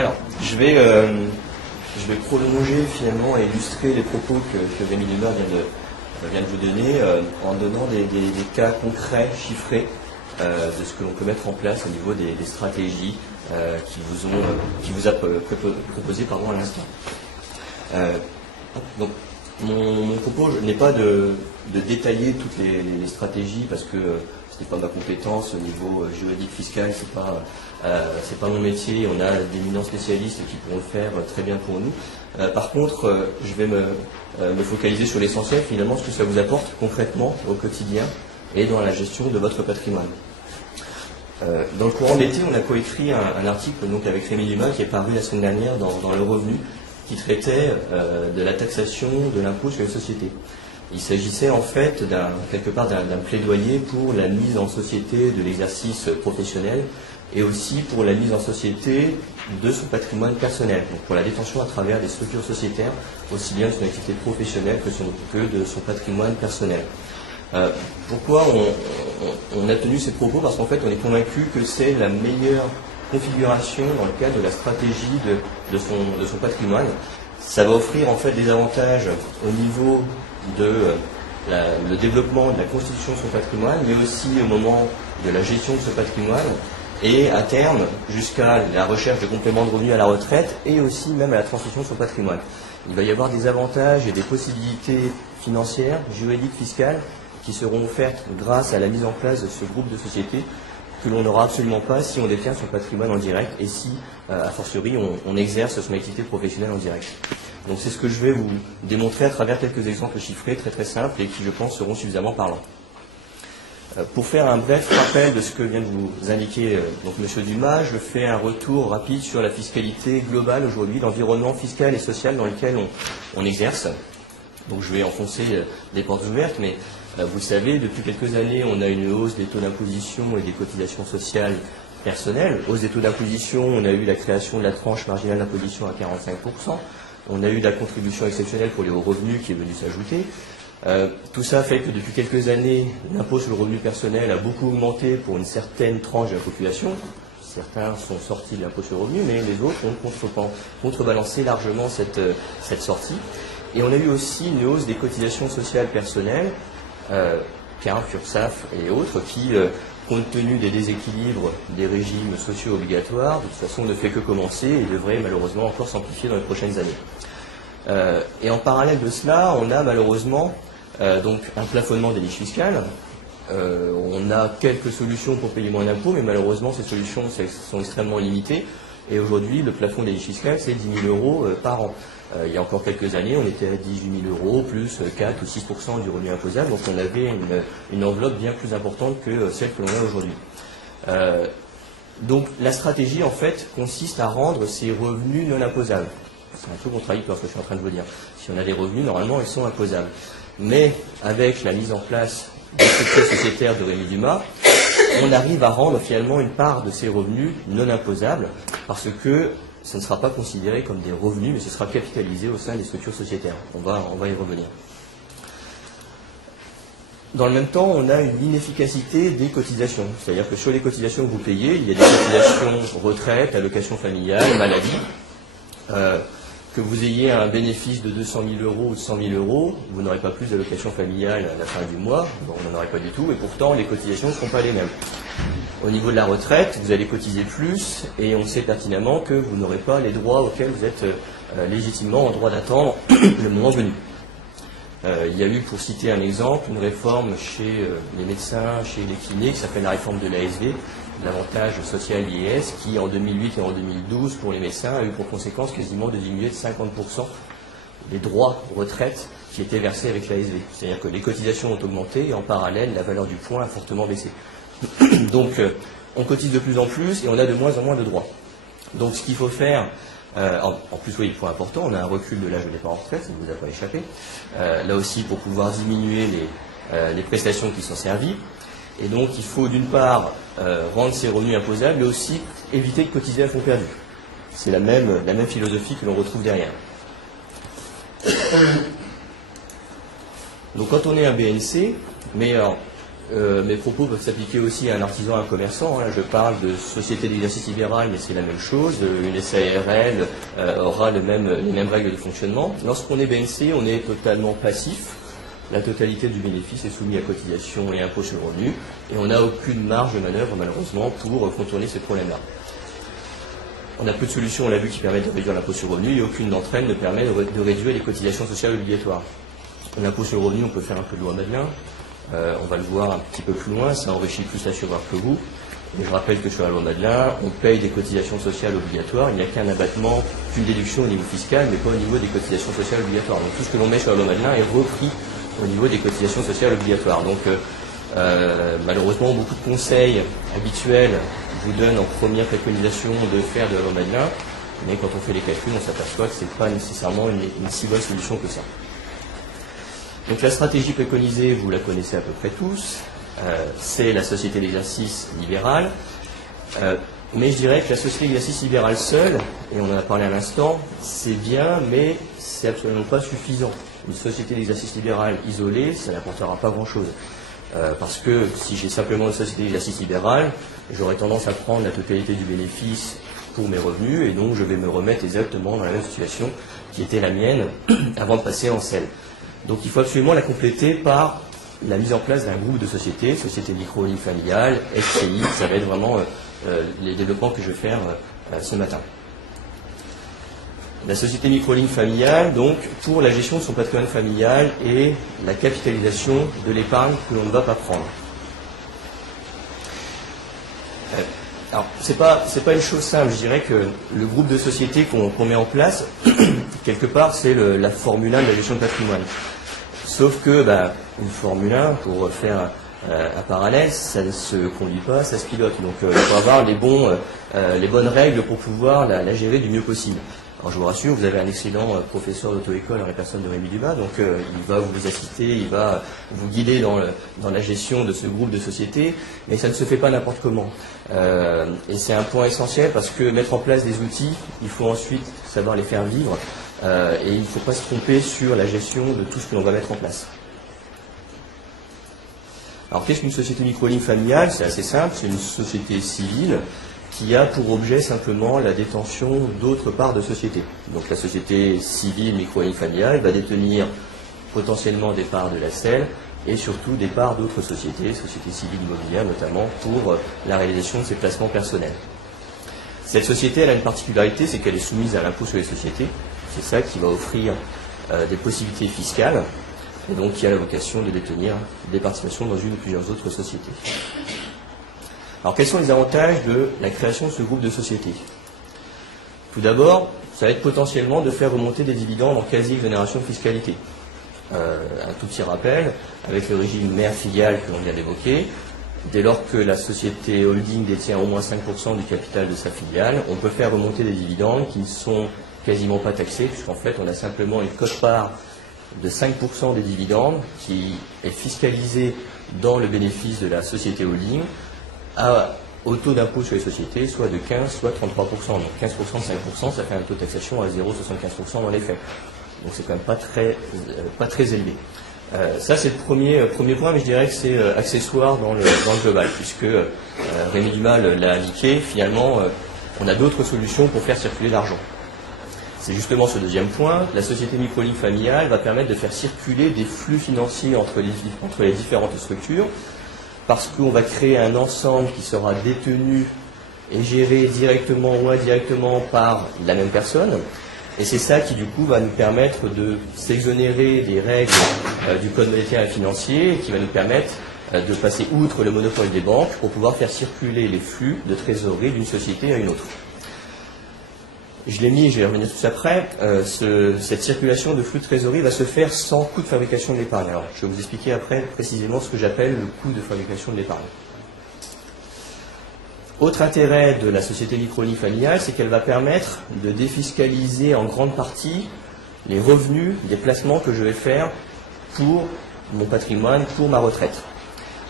Alors, je vais prolonger finalement et illustrer les propos que Rémi Dumas vient de vous donner en donnant des cas concrets, chiffrés de ce que l'on peut mettre en place au niveau des stratégies qui vous a proposé à l'instant. Donc, mon propos n'est pas de détailler toutes les stratégies parce que ce n'est pas ma compétence au niveau juridique fiscal, c'est pas mon métier. On a d'éminents spécialistes qui pourront le faire très bien pour nous. Par contre, je vais me focaliser sur l'essentiel, finalement, ce que ça vous apporte concrètement au quotidien et dans la gestion de votre patrimoine. Dans le courant de l'été, on a coécrit un article donc, avec Rémi Dumas qui est paru la semaine dernière dans Le Revenu, qui traitait de la taxation de l'impôt sur les sociétés. Il s'agissait en fait quelque part d'un plaidoyer pour la mise en société de l'exercice professionnel et aussi pour la mise en société de son patrimoine personnel, donc pour la détention à travers des structures sociétaires, aussi bien de son activité professionnelle que de son patrimoine personnel. Pourquoi on a tenu ces propos? Parce qu'en fait, on est convaincu que c'est la meilleure configuration dans le cadre de la stratégie de son patrimoine. Ça va offrir en fait des avantages au niveau le développement de la constitution de son patrimoine, mais aussi au moment de la gestion de ce patrimoine, et à terme jusqu'à la recherche de compléments de revenus à la retraite, et aussi même à la transmission de son patrimoine. Il va y avoir des avantages et des possibilités financières, juridiques, fiscales, qui seront offertes grâce à la mise en place de ce groupe de sociétés que l'on n'aura absolument pas si on détient son patrimoine en direct et si, a fortiori, on exerce son activité professionnelle en direct. Donc c'est ce que je vais vous démontrer à travers quelques exemples chiffrés très très simples et qui, je pense, seront suffisamment parlants. Pour faire un bref rappel de ce que vient de vous indiquer donc M. Dumas, je fais un retour rapide sur la fiscalité globale aujourd'hui, l'environnement fiscal et social dans lequel on exerce. Donc je vais enfoncer des portes ouvertes, mais vous le savez, depuis quelques années, on a une hausse des taux d'imposition et des cotisations sociales personnelles. Hausse des taux d'imposition, on a eu la création de la tranche marginale d'imposition à 45%. On a eu la contribution exceptionnelle pour les hauts revenus qui est venue s'ajouter. Tout ça fait que depuis quelques années, l'impôt sur le revenu personnel a beaucoup augmenté pour une certaine tranche de la population. Certains sont sortis de l'impôt sur le revenu, mais les autres ont contrebalancé largement cette sortie. Et on a eu aussi une hausse des cotisations sociales personnelles, CARF, URSSAF et autres, qui, compte tenu des déséquilibres des régimes sociaux obligatoires, de toute façon ne fait que commencer et devrait malheureusement encore s'amplifier dans les prochaines années. Et en parallèle de cela, on a malheureusement donc un plafonnement des niches fiscales. On a quelques solutions pour payer moins d'impôts, mais malheureusement ces solutions sont extrêmement limitées. Et aujourd'hui, le plafond des niches fiscales, c'est 10 000 euros par an. Il y a encore quelques années, on était à 18 000 euros, plus 4 ou 6% du revenu imposable, donc on avait une enveloppe bien plus importante que celle que l'on a aujourd'hui. Donc la stratégie, en fait, consiste à rendre ces revenus non imposables. C'est un peu contradictoire ce que je suis en train de vous dire. Si on a des revenus, normalement, ils sont imposables. Mais avec la mise en place des structures sociétaires de Rémi Dumas, on arrive à rendre finalement une part de ces revenus non imposables, parce que ce ne sera pas considéré comme des revenus, mais ce sera capitalisé au sein des structures sociétaires. On va y revenir. Dans le même temps, on a une inefficacité des cotisations. C'est-à-dire que sur les cotisations que vous payez, il y a des cotisations retraite, allocation familiale, maladie. Que vous ayez un bénéfice de 200 000 euros ou de 100 000 euros, vous n'aurez pas plus d'allocation familiale à la fin du mois, on n'en aurait pas du tout, et pourtant les cotisations ne seront pas les mêmes. Au niveau de la retraite, vous allez cotiser plus, et on sait pertinemment que vous n'aurez pas les droits auxquels vous êtes légitimement en droit d'attendre le moment venu. Il y a eu, pour citer un exemple, une réforme chez les médecins, chez les kinés, qui s'appelle la réforme de l'ASV, l'avantage social IES, qui en 2008 et en 2012 pour les médecins a eu pour conséquence quasiment de diminuer de 50% les droits retraite qui étaient versés avec l'ASV. C'est-à-dire que les cotisations ont augmenté et en parallèle la valeur du point a fortement baissé. Donc on cotise de plus en plus et on a de moins en moins de droits. Donc ce qu'il faut faire, en plus oui, point important, on a un recul de l'âge de départ en retraite, ça ne vous a pas échappé, là aussi pour pouvoir diminuer les prestations qui sont servies. Et donc, il faut d'une part rendre ces revenus imposables, mais aussi éviter de cotiser à fonds perdu. C'est la même philosophie que l'on retrouve derrière. Donc, quand on est un BNC, mais alors, mes propos peuvent s'appliquer aussi à un artisan, à un commerçant. Je parle de société d'exercice libéral, mais c'est la même chose. Une SARL aura les mêmes règles de fonctionnement. Lorsqu'on est BNC, on est totalement passif. La totalité du bénéfice est soumise à cotisation et impôt sur le revenu, et on n'a aucune marge de manœuvre, malheureusement, pour contourner ces problèmes-là. On a peu de solutions, on l'a vu, qui permettent de réduire l'impôt sur le revenu, et aucune d'entre elles ne permet de réduire les cotisations sociales obligatoires. L'impôt sur le revenu, on peut faire un peu de loi Madelin. On va le voir un petit peu plus loin, ça enrichit plus l'assureur que vous. Et je rappelle que sur la loi Madelin, on paye des cotisations sociales obligatoires, il n'y a qu'un abattement, qu'une déduction au niveau fiscal, mais pas au niveau des cotisations sociales obligatoires. Donc tout ce que l'on met sur la loi Madelin est repris au niveau des cotisations sociales obligatoires. Donc malheureusement, beaucoup de conseils habituels vous donnent en première préconisation de faire de la loi Madelin, mais quand on fait les calculs, on s'aperçoit que ce n'est pas nécessairement une si bonne solution que ça. Donc la stratégie préconisée, vous la connaissez à peu près tous, c'est la société d'exercice libérale, mais je dirais que la société d'exercice libérale seule, et on en a parlé à l'instant, c'est bien, mais c'est absolument pas suffisant. Une société d'exercice libérale isolée, ça n'apportera pas grand-chose. Parce que si j'ai simplement une société d'exercice libérale, j'aurais tendance à prendre la totalité du bénéfice pour mes revenus, et donc je vais me remettre exactement dans la même situation qui était la mienne avant de passer en SEL. Donc il faut absolument la compléter par la mise en place d'un groupe de sociétés, société micro-holding familiale, SCI, ça va être vraiment les développements que je vais faire ce matin. La société micro-holding familiale, donc, pour la gestion de son patrimoine familial et la capitalisation de l'épargne que l'on ne va pas prendre. Alors, c'est pas une chose simple, je dirais que le groupe de sociétés qu'on met en place, quelque part, c'est la Formule 1 de la gestion de patrimoine. Sauf que, une Formule 1, pour faire un parallèle, ça ne se conduit pas, ça se pilote. Donc, il faut avoir les bonnes règles pour pouvoir la gérer du mieux possible. Alors je vous rassure, vous avez un excellent professeur d'auto-école en la personne de Rémi Dubas, donc il va vous assister, il va vous guider dans la gestion de ce groupe de sociétés, mais ça ne se fait pas n'importe comment. Et c'est un point essentiel parce que mettre en place des outils, il faut ensuite savoir les faire vivre, et il ne faut pas se tromper sur la gestion de tout ce que l'on va mettre en place. Alors qu'est-ce qu'une société micro-holding familiale? C'est assez simple, c'est une société civile qui a pour objet simplement la détention d'autres parts de société. Donc la société civile micro-holding familiale va détenir potentiellement des parts de la SEL et surtout des parts d'autres sociétés, sociétés civiles immobilières notamment, pour la réalisation de ses placements personnels. Cette société, elle a une particularité, c'est qu'elle est soumise à l'impôt sur les sociétés. C'est ça qui va offrir des possibilités fiscales et donc qui a la vocation de détenir des participations dans une ou plusieurs autres sociétés. Alors, quels sont les avantages de la création de ce groupe de sociétés? Tout d'abord, ça va être potentiellement de faire remonter des dividendes en quasi-exonération de fiscalité. Un tout petit rappel, avec le régime mère-filiale que l'on vient d'évoquer, dès lors que la société holding détient au moins 5% du capital de sa filiale, on peut faire remonter des dividendes qui ne sont quasiment pas taxés, puisqu'en fait, on a simplement une quote-part de 5% des dividendes qui est fiscalisée dans le bénéfice de la société holding, au taux d'impôt sur les sociétés, soit de 15, soit 33%. Donc 15%, 5%, ça fait un taux de taxation à 0,75% dans les faits. Donc c'est quand même pas très élevé. Ça c'est le premier point, mais je dirais que c'est accessoire dans le global, puisque Rémi Dumas l'a indiqué, finalement on a d'autres solutions pour faire circuler l'argent. C'est justement ce deuxième point, la société micro-holding familiale va permettre de faire circuler des flux financiers entre les différentes structures, parce qu'on va créer un ensemble qui sera détenu et géré directement ou indirectement par la même personne. Et c'est ça qui, du coup, va nous permettre de s'exonérer des règles du Code monétaire et financier, et qui va nous permettre de passer outre le monopole des banques pour pouvoir faire circuler les flux de trésorerie d'une société à une autre. Je l'ai mis, je vais y revenir tout de suite après, cette circulation de flux de trésorerie va se faire sans coût de fabrication de l'épargne. Alors, je vais vous expliquer après précisément ce que j'appelle le coût de fabrication de l'épargne. Autre intérêt de la société micro-holding familiale, c'est qu'elle va permettre de défiscaliser en grande partie les revenus des placements que je vais faire pour mon patrimoine, pour ma retraite.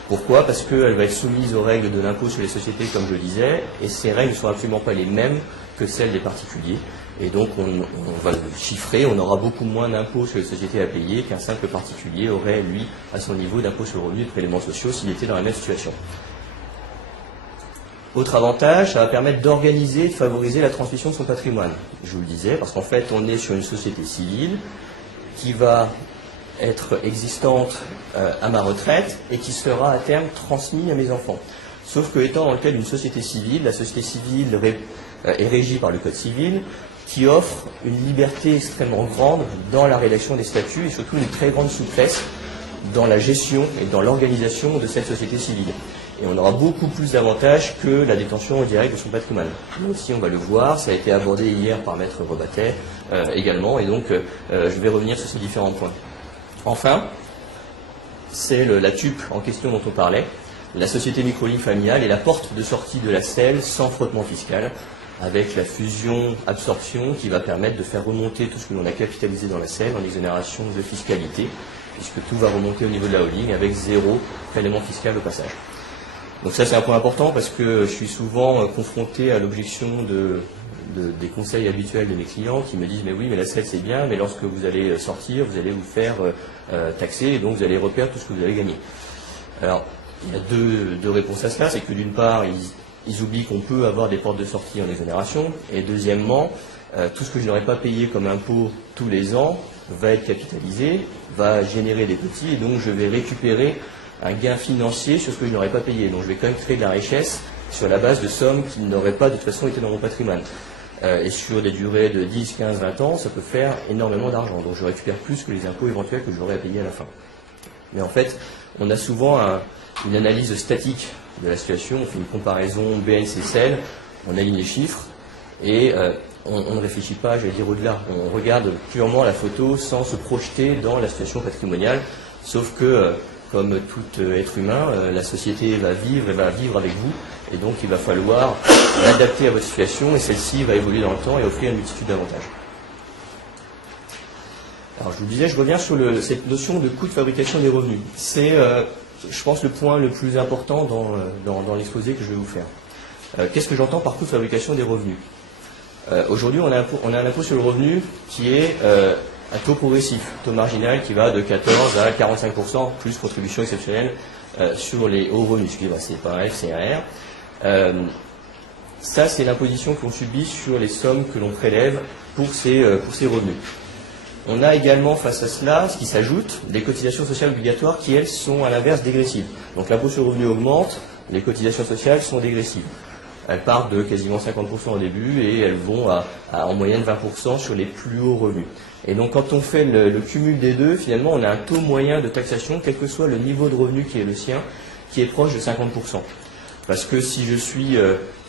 Pourquoi? Parce qu'elle va être soumise aux règles de l'impôt sur les sociétés, comme je le disais, et ces règles ne sont absolument pas les mêmes que celles des particuliers. Et donc on va le chiffrer, on aura beaucoup moins d'impôts sur les sociétés à payer qu'un simple particulier aurait, lui, à son niveau d'impôt sur le revenu et de prélèvements sociaux s'il était dans la même situation. Autre avantage, ça va permettre d'organiser et de favoriser la transmission de son patrimoine. Je vous le disais, parce qu'en fait on est sur une société civile qui va être existante à ma retraite et qui sera à terme transmise à mes enfants. Sauf que étant dans le cas d'une société civile, la société civile est régie par le Code civil, qui offre une liberté extrêmement grande dans la rédaction des statuts et surtout une très grande souplesse dans la gestion et dans l'organisation de cette société civile. Et on aura beaucoup plus d'avantages que la détention directe de son patrimoine. Nous aussi, on va le voir, ça a été abordé hier par Maître Rebattet également, et donc je vais revenir sur ces différents points. Enfin, c'est la TUP en question dont on parlait. La société micro-ligne familiale est la porte de sortie de la SEL sans frottement fiscal, avec la fusion-absorption qui va permettre de faire remonter tout ce que l'on a capitalisé dans la SEL en exonération de fiscalité, puisque tout va remonter au niveau de la holding avec 0 prélèvement fiscal au passage. Donc ça c'est un point important parce que je suis souvent confronté à l'objection des conseils habituels de mes clients qui me disent mais oui mais la SEL c'est bien mais lorsque vous allez sortir vous allez vous faire taxer et donc vous allez reperdre tout ce que vous avez gagné. Alors il y a deux réponses à cela, c'est que d'une part ils oublient qu'on peut avoir des portes de sortie en exonération et deuxièmement tout ce que je n'aurais pas payé comme impôt tous les ans va être capitalisé, va générer des petits et donc je vais récupérer un gain financier sur ce que je n'aurais pas payé. Donc je vais quand même créer de la richesse sur la base de sommes qui n'auraient pas de toute façon été dans mon patrimoine. Et sur des durées de 10, 15, 20 ans, ça peut faire énormément d'argent. Donc je récupère plus que les impôts éventuels que j'aurais à payer à la fin. Mais en fait, on a souvent une analyse statique de la situation. On fait une comparaison BNC-CEL, on aligne les chiffres et on ne réfléchit pas, j'allais dire, au-delà. On regarde purement la photo sans se projeter dans la situation patrimoniale. Sauf que comme tout être humain, la société va vivre avec vous, et donc il va falloir l'adapter à votre situation, et celle-ci va évoluer dans le temps et offrir une multitude d'avantages. Alors je vous disais, je reviens sur cette notion de coût de fabrication des revenus. C'est, je pense, le point le plus important dans l'exposé que je vais vous faire. Qu'est-ce que j'entends par coût de fabrication des revenus? Aujourd'hui, on a un impôt sur le revenu qui est un taux progressif, taux marginal qui va de 14 à 45%, plus contribution exceptionnelle sur les hauts revenus. C'est pas un F, c'est un R. Ça, c'est l'imposition qu'on subit sur les sommes que l'on prélève pour ces revenus. On a également face à cela, ce qui s'ajoute, des cotisations sociales obligatoires qui, elles, sont à l'inverse dégressives. Donc l'impôt sur le revenu augmente, les cotisations sociales sont dégressives. Elles partent de quasiment 50% au début et elles vont à en moyenne 20% sur les plus hauts revenus. Et donc quand on fait le cumul des deux, finalement on a un taux moyen de taxation, quel que soit le niveau de revenu qui est le sien, qui est proche de 50%. Parce que si je suis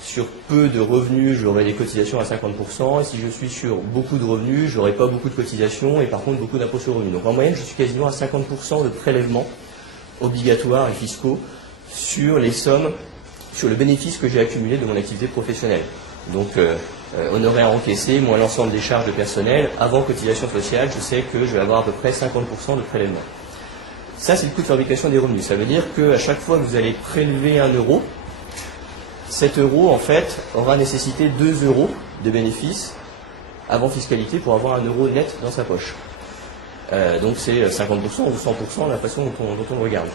sur peu de revenus, j'aurai des cotisations à 50%, et si je suis sur beaucoup de revenus, j'aurai pas beaucoup de cotisations et par contre beaucoup d'impôts sur le revenu. Donc en moyenne, je suis quasiment à 50% de prélèvements obligatoires et fiscaux sur les sommes, sur le bénéfice que j'ai accumulé de mon activité professionnelle. Donc honoraires encaissés, moins l'ensemble des charges de personnel, avant cotisation sociale, je sais que je vais avoir à peu près 50% de prélèvement. Ça, c'est le coût de fabrication des revenus. Ça veut dire qu'à chaque fois que vous allez prélever 1 euro, cet euro, en fait, aura nécessité 2 euros de bénéfice avant fiscalité pour avoir 1 euro net dans sa poche. Donc c'est 50% ou 100% la façon dont on le regarde.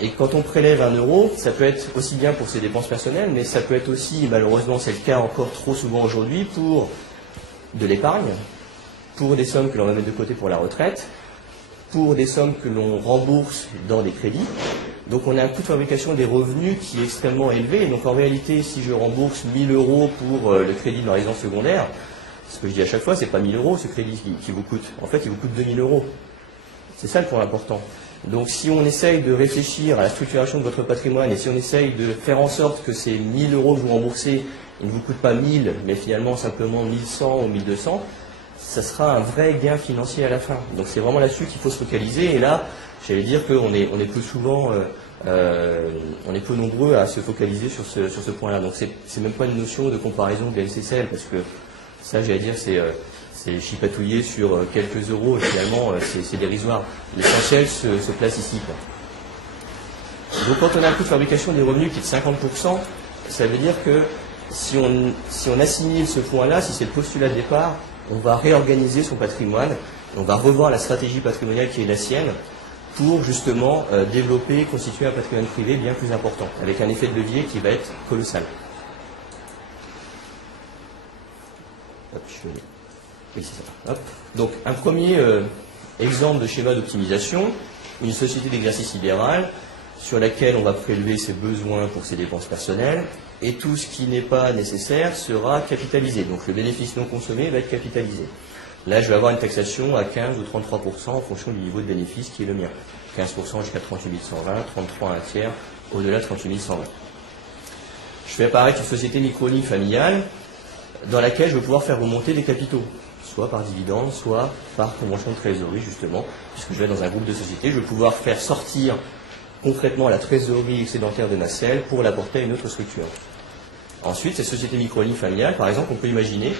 Et quand on prélève 1 euro, ça peut être aussi bien pour ses dépenses personnelles, mais ça peut être aussi, malheureusement c'est le cas encore trop souvent aujourd'hui, pour de l'épargne, pour des sommes que l'on va mettre de côté pour la retraite, pour des sommes que l'on rembourse dans des crédits. Donc on a un coût de fabrication des revenus qui est extrêmement élevé. Et donc en réalité, si je rembourse 1 000 euros pour le crédit de ma résidence secondaire, ce que je dis à chaque fois, c'est pas 1 000 euros ce crédit qui vous coûte. En fait, il vous coûte 2 000 euros. C'est ça le point important. Donc si on essaye de réfléchir à la structuration de votre patrimoine et si on essaye de faire en sorte que ces 1 000 euros que vous remboursez, ils ne vous coûtent pas 1 000, mais finalement simplement 1 100 ou 1 200, ça sera un vrai gain financier à la fin. Donc c'est vraiment là-dessus qu'il faut se focaliser. Et là, j'allais dire qu'on est peu souvent, on est peu nombreux à se focaliser sur ce point-là. Donc c'est même pas une notion de comparaison de BNC-CEL, parce que ça, j'allais dire, c'est chipatouiller sur quelques euros et finalement c'est dérisoire. L'essentiel se place ici, quoi. Donc quand on a un coût de fabrication des revenus qui est de 50%, ça veut dire que si on assimile ce point-là, si c'est le postulat de départ, on va réorganiser son patrimoine, on va revoir la stratégie patrimoniale qui est la sienne pour justement développer et constituer un patrimoine privé bien plus important, avec un effet de levier qui va être colossal. Hop, oui, c'est ça. Hop. Donc un premier exemple de schéma d'optimisation, une société d'exercice libéral sur laquelle on va prélever ses besoins pour ses dépenses personnelles, et tout ce qui n'est pas nécessaire sera capitalisé. Donc le bénéfice non consommé va être capitalisé. Là, je vais avoir une taxation à 15 ou 33% en fonction du niveau de bénéfice qui est le mien. 15% jusqu'à 38 120, 33 un tiers, au-delà de 38 120. Je fais apparaître une société micro-holding familiale dans laquelle je vais pouvoir faire remonter des capitaux, soit par dividende, soit par convention de trésorerie, justement, puisque je vais dans un groupe de sociétés, je vais pouvoir faire sortir concrètement la trésorerie excédentaire de ma selle pour l'apporter à une autre structure. Ensuite, cette société micro-holding familiale, par exemple, on peut imaginer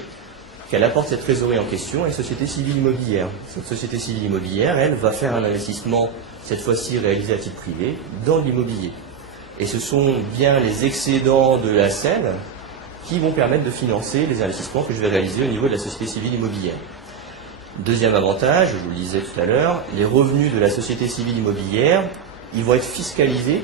qu'elle apporte cette trésorerie en question à une société civile immobilière. Cette société civile immobilière, elle, va faire un investissement, cette fois-ci réalisé à titre privé, dans l'immobilier. Et ce sont bien les excédents de la selle qui vont permettre de financer les investissements que je vais réaliser au niveau de la société civile immobilière. Deuxième avantage, je vous le disais tout à l'heure, les revenus de la société civile immobilière, ils vont être fiscalisés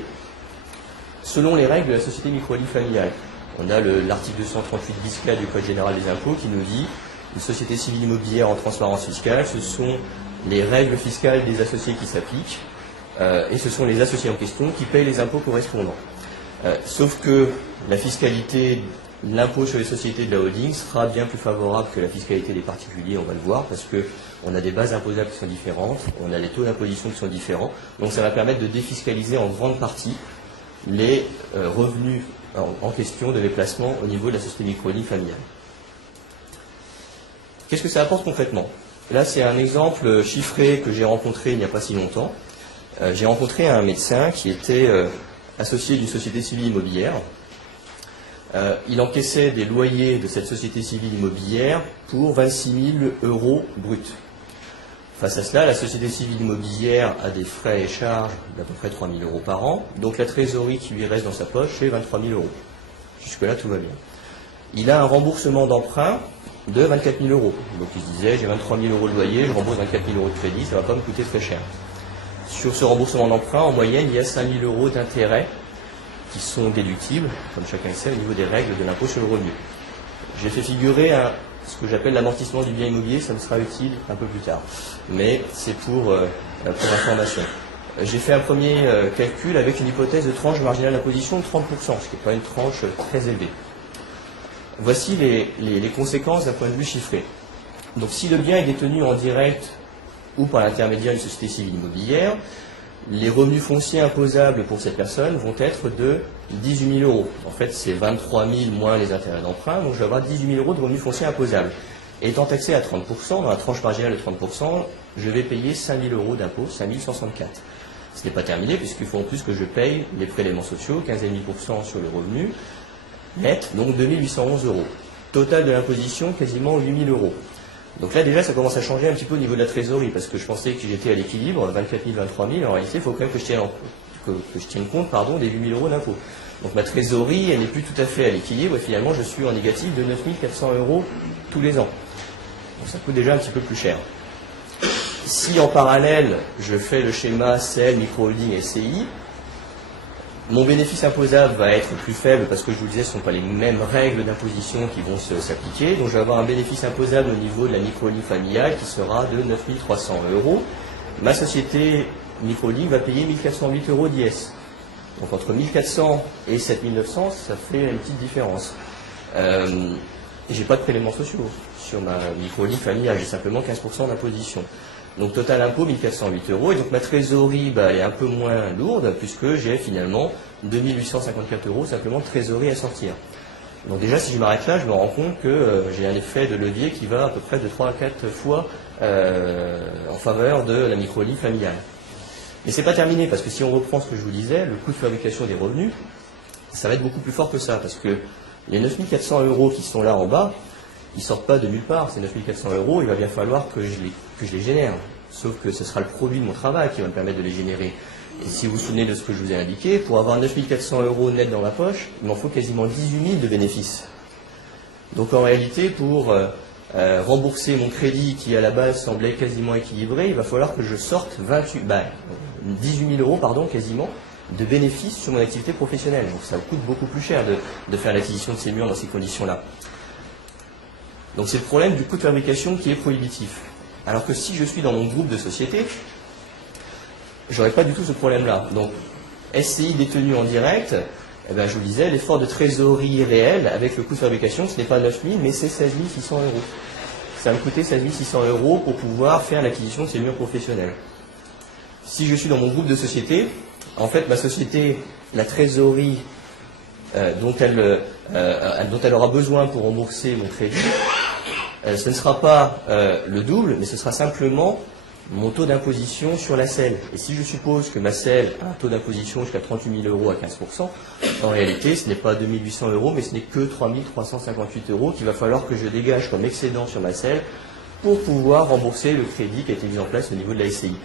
selon les règles de la société micro-holding familiale. On a l'article 238 bis K du Code général des impôts qui nous dit une société civile immobilière en transparence fiscale, ce sont les règles fiscales des associés qui s'appliquent et ce sont les associés en question qui payent les impôts correspondants. Sauf que la fiscalité, l'impôt sur les sociétés de la holding sera bien plus favorable que la fiscalité des particuliers, on va le voir, parce qu'on a des bases imposables qui sont différentes, on a des taux d'imposition qui sont différents, donc ça va permettre de défiscaliser en grande partie les revenus en question de déplacement au niveau de la société micro-holding familiale. Qu'est-ce que ça apporte concrètement? Là, c'est un exemple chiffré que j'ai rencontré il n'y a pas si longtemps. J'ai rencontré un médecin qui était associé d'une société civile immobilière. Il encaissait des loyers de cette société civile immobilière pour 26 000 € bruts. Face à cela, la société civile immobilière a des frais et charges d'à peu près 3 000 € par an, donc la trésorerie qui lui reste dans sa poche, c'est 23 000 €. Jusque-là, tout va bien. Il a un remboursement d'emprunt de 24 000 €. Donc il se disait, j'ai 23 000 € de loyer, je rembourse 24 000 € de crédit, ça ne va pas me coûter très cher. Sur ce remboursement d'emprunt, en moyenne, il y a 5 000 € d'intérêts qui sont déductibles, comme chacun le sait, au niveau des règles de l'impôt sur le revenu. J'ai fait figurer ce que j'appelle l'amortissement du bien immobilier, ça me sera utile un peu plus tard. Mais c'est pour information. J'ai fait un premier calcul avec une hypothèse de tranche marginale d'imposition de 30%, ce qui n'est pas une tranche très élevée. Voici les conséquences d'un point de vue chiffré. Donc si le bien est détenu en direct ou par l'intermédiaire d'une société civile immobilière, les revenus fonciers imposables pour cette personne vont être de 18 000 €. En fait, c'est 23 000 moins les intérêts d'emprunt, donc je vais avoir 18 000 € de revenus fonciers imposables. Et étant taxé à 30%, dans la tranche marginale de 30%, je vais payer 5 000 € d'impôts, 5 164. Ce n'est pas terminé, puisqu'il faut en plus que je paye les prélèvements sociaux, 15,5% sur le revenu net, donc 2 811 €. Total de l'imposition, quasiment 8 000 €. Donc là, déjà, ça commence à changer un petit peu au niveau de la trésorerie, parce que je pensais que j'étais à l'équilibre, 24 000, 23 000. En réalité, il faut quand même que je tienne compte des 8 000 € d'impôts. Donc ma trésorerie, elle n'est plus tout à fait à l'équilibre, et finalement, je suis en négatif de 9 400 € tous les ans. Donc ça coûte déjà un petit peu plus cher. Si en parallèle, je fais le schéma CEL, micro-holding, SCI, mon bénéfice imposable va être plus faible parce que je vous disais, ce ne sont pas les mêmes règles d'imposition qui vont s'appliquer. Donc je vais avoir un bénéfice imposable au niveau de la micro-holding familiale qui sera de 9 300 €. Ma société micro-holding va payer 1 408 € d'IS. Donc entre 1 400 et 7 900, ça fait une petite différence. Et j'ai pas de prélèvements sociaux sur ma micro-holding familiale, j'ai simplement 15% d'imposition. Donc total impôt 1 408 €, et donc ma trésorerie elle est un peu moins lourde puisque j'ai finalement 2 854 € simplement de trésorerie à sortir. Donc déjà si je m'arrête là, je me rends compte que j'ai un effet de levier qui va à peu près de 3 à 4 fois en faveur de la micro-holding familiale. Mais c'est pas terminé, parce que si on reprend ce que je vous disais, le coût de fabrication des revenus, ça va être beaucoup plus fort que ça, parce que les 9 400 € qui sont là en bas, ils ne sortent pas de nulle part. Ces 9 400 €, il va bien falloir que je les génère. Sauf que ce sera le produit de mon travail qui va me permettre de les générer. Et si vous vous souvenez de ce que je vous ai indiqué, pour avoir 9 400 € net dans ma poche, il m'en faut quasiment 18 000 de bénéfices Donc en réalité, pour rembourser mon crédit qui à la base semblait quasiment équilibré, il va falloir que je sorte 18 000 euros pardon, quasiment de bénéfices sur mon activité professionnelle. Donc ça coûte beaucoup plus cher de faire l'acquisition de ces murs dans ces conditions-là. Donc c'est le problème du coût de fabrication qui est prohibitif. Alors que si je suis dans mon groupe de société, j'aurais pas du tout ce problème-là. Donc SCI détenu en direct, eh ben, je vous disais, l'effort de trésorerie réel avec le coût de fabrication, ce n'est pas 9 000, mais c'est 16 600 euros. Ça va me coûter 16 600 euros pour pouvoir faire l'acquisition de ces murs professionnels. Si je suis dans mon groupe de société, en fait, ma société, la trésorerie dont elle aura besoin pour rembourser mon crédit, ce ne sera pas le double, mais ce sera simplement mon taux d'imposition sur la SEL. Et si je suppose que ma SEL a un taux d'imposition jusqu'à 38 000 euros à 15%, en réalité, ce n'est pas 2 800 euros, mais ce n'est que 3 358 euros qu'il va falloir que je dégage comme excédent sur ma SEL pour pouvoir rembourser le crédit qui a été mis en place au niveau de la SCI.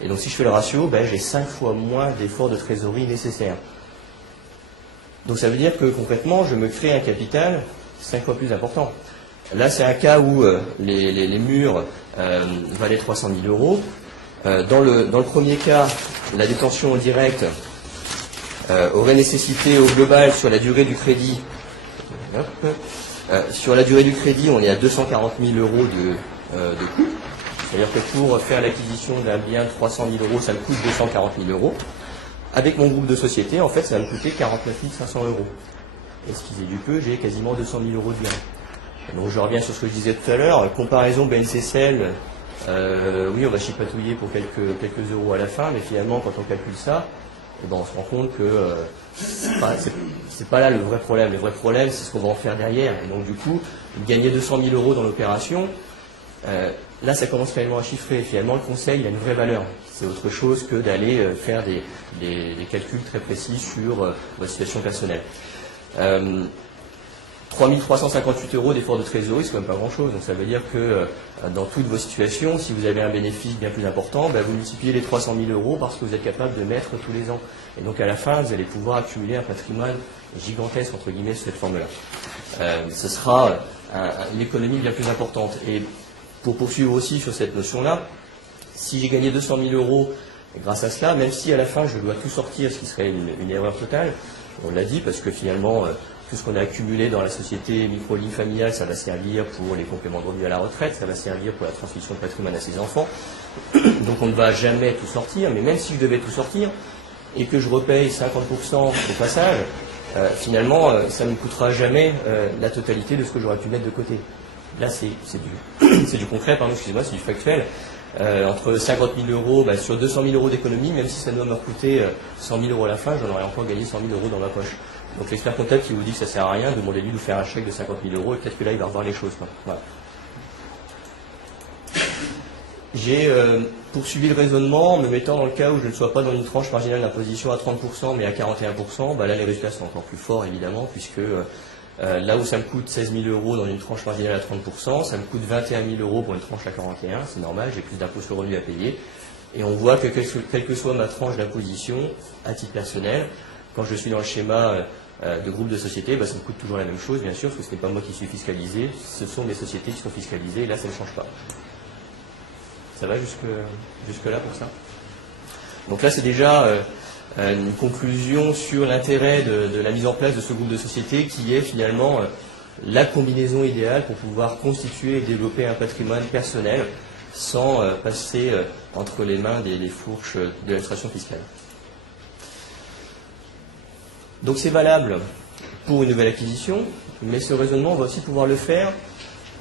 Et donc si je fais le ratio, j'ai 5 fois moins d'efforts de trésorerie nécessaires. Donc ça veut dire que concrètement, je me crée un capital 5 fois plus important. Là, c'est un cas où les murs valaient 300 000 euros. Dans le premier cas, la détention en direct aurait nécessité au global sur la durée du crédit. Sur la durée du crédit, on est à 240 000 euros de coût. C'est-à-dire que pour faire l'acquisition d'un bien de 300 000 euros, ça me coûte 240 000 euros. Avec mon groupe de société, en fait, ça va me coûter 49 500 euros. Excusez du peu, j'ai quasiment 200 000 euros de bien. Donc je reviens sur ce que je disais tout à l'heure, comparaison BNCCL, oui on va chipatouiller pour quelques euros à la fin, mais finalement quand on calcule ça, on se rend compte que c'est pas là le vrai problème. Le vrai problème c'est ce qu'on va en faire derrière. Et donc du coup, gagner 200 000 euros dans l'opération, là ça commence réellement à chiffrer. Finalement le conseil il a une vraie valeur. C'est autre chose que d'aller faire des calculs très précis sur votre situation personnelle. 3 358 euros d'effort de trésorerie, c'est quand même pas grand-chose. Donc ça veut dire que dans toutes vos situations, si vous avez un bénéfice bien plus important, vous multipliez les 300 000 euros parce que vous êtes capable de mettre tous les ans. Et donc à la fin, vous allez pouvoir accumuler un patrimoine gigantesque, entre guillemets, sous cette forme-là. Ce sera une économie bien plus importante. Et pour poursuivre aussi sur cette notion-là, si j'ai gagné 200 000 euros grâce à cela, même si à la fin je dois tout sortir, ce qui serait une erreur totale, on l'a dit, parce que finalement, tout ce qu'on a accumulé dans la société micro-ligne familiale, ça va servir pour les compléments de revenus à la retraite, ça va servir pour la transmission de patrimoine à ses enfants. Donc on ne va jamais tout sortir, mais même si je devais tout sortir, et que je repaye 50% au passage, finalement, ça ne me coûtera jamais la totalité de ce que j'aurais pu mettre de côté. Là, c'est du concret, pardon, excusez-moi, c'est du factuel. Entre 50 000 euros, sur 200 000 euros d'économie, même si ça doit me coûter 100 000 euros à la fin, j'en aurais encore gagné 100 000 euros dans ma poche. Donc l'expert comptable qui vous dit que ça ne sert à rien, demandez-lui de vous faire un chèque de 50 000 euros et peut-être que là il va revoir les choses. Voilà. J'ai poursuivi le raisonnement en me mettant dans le cas où je ne sois pas dans une tranche marginale d'imposition à 30% mais à 41%. Là les résultats sont encore plus forts évidemment puisque là où ça me coûte 16 000 euros dans une tranche marginale à 30%, ça me coûte 21 000 euros pour une tranche à 41%. C'est normal, j'ai plus d'impôts sur le revenu à payer. Et on voit que quelle que soit ma tranche d'imposition à titre personnel, quand je suis dans le schéma de groupe de société, ça me coûte toujours la même chose, bien sûr, parce que ce n'est pas moi qui suis fiscalisé, ce sont mes sociétés qui sont fiscalisées, et là, ça ne change pas. Ça va jusque là pour ça? Donc là, c'est déjà une conclusion sur l'intérêt de la mise en place de ce groupe de société, qui est finalement la combinaison idéale pour pouvoir constituer et développer un patrimoine personnel sans passer entre les mains des fourches de l'administration fiscale. Donc c'est valable pour une nouvelle acquisition, mais ce raisonnement va aussi pouvoir le faire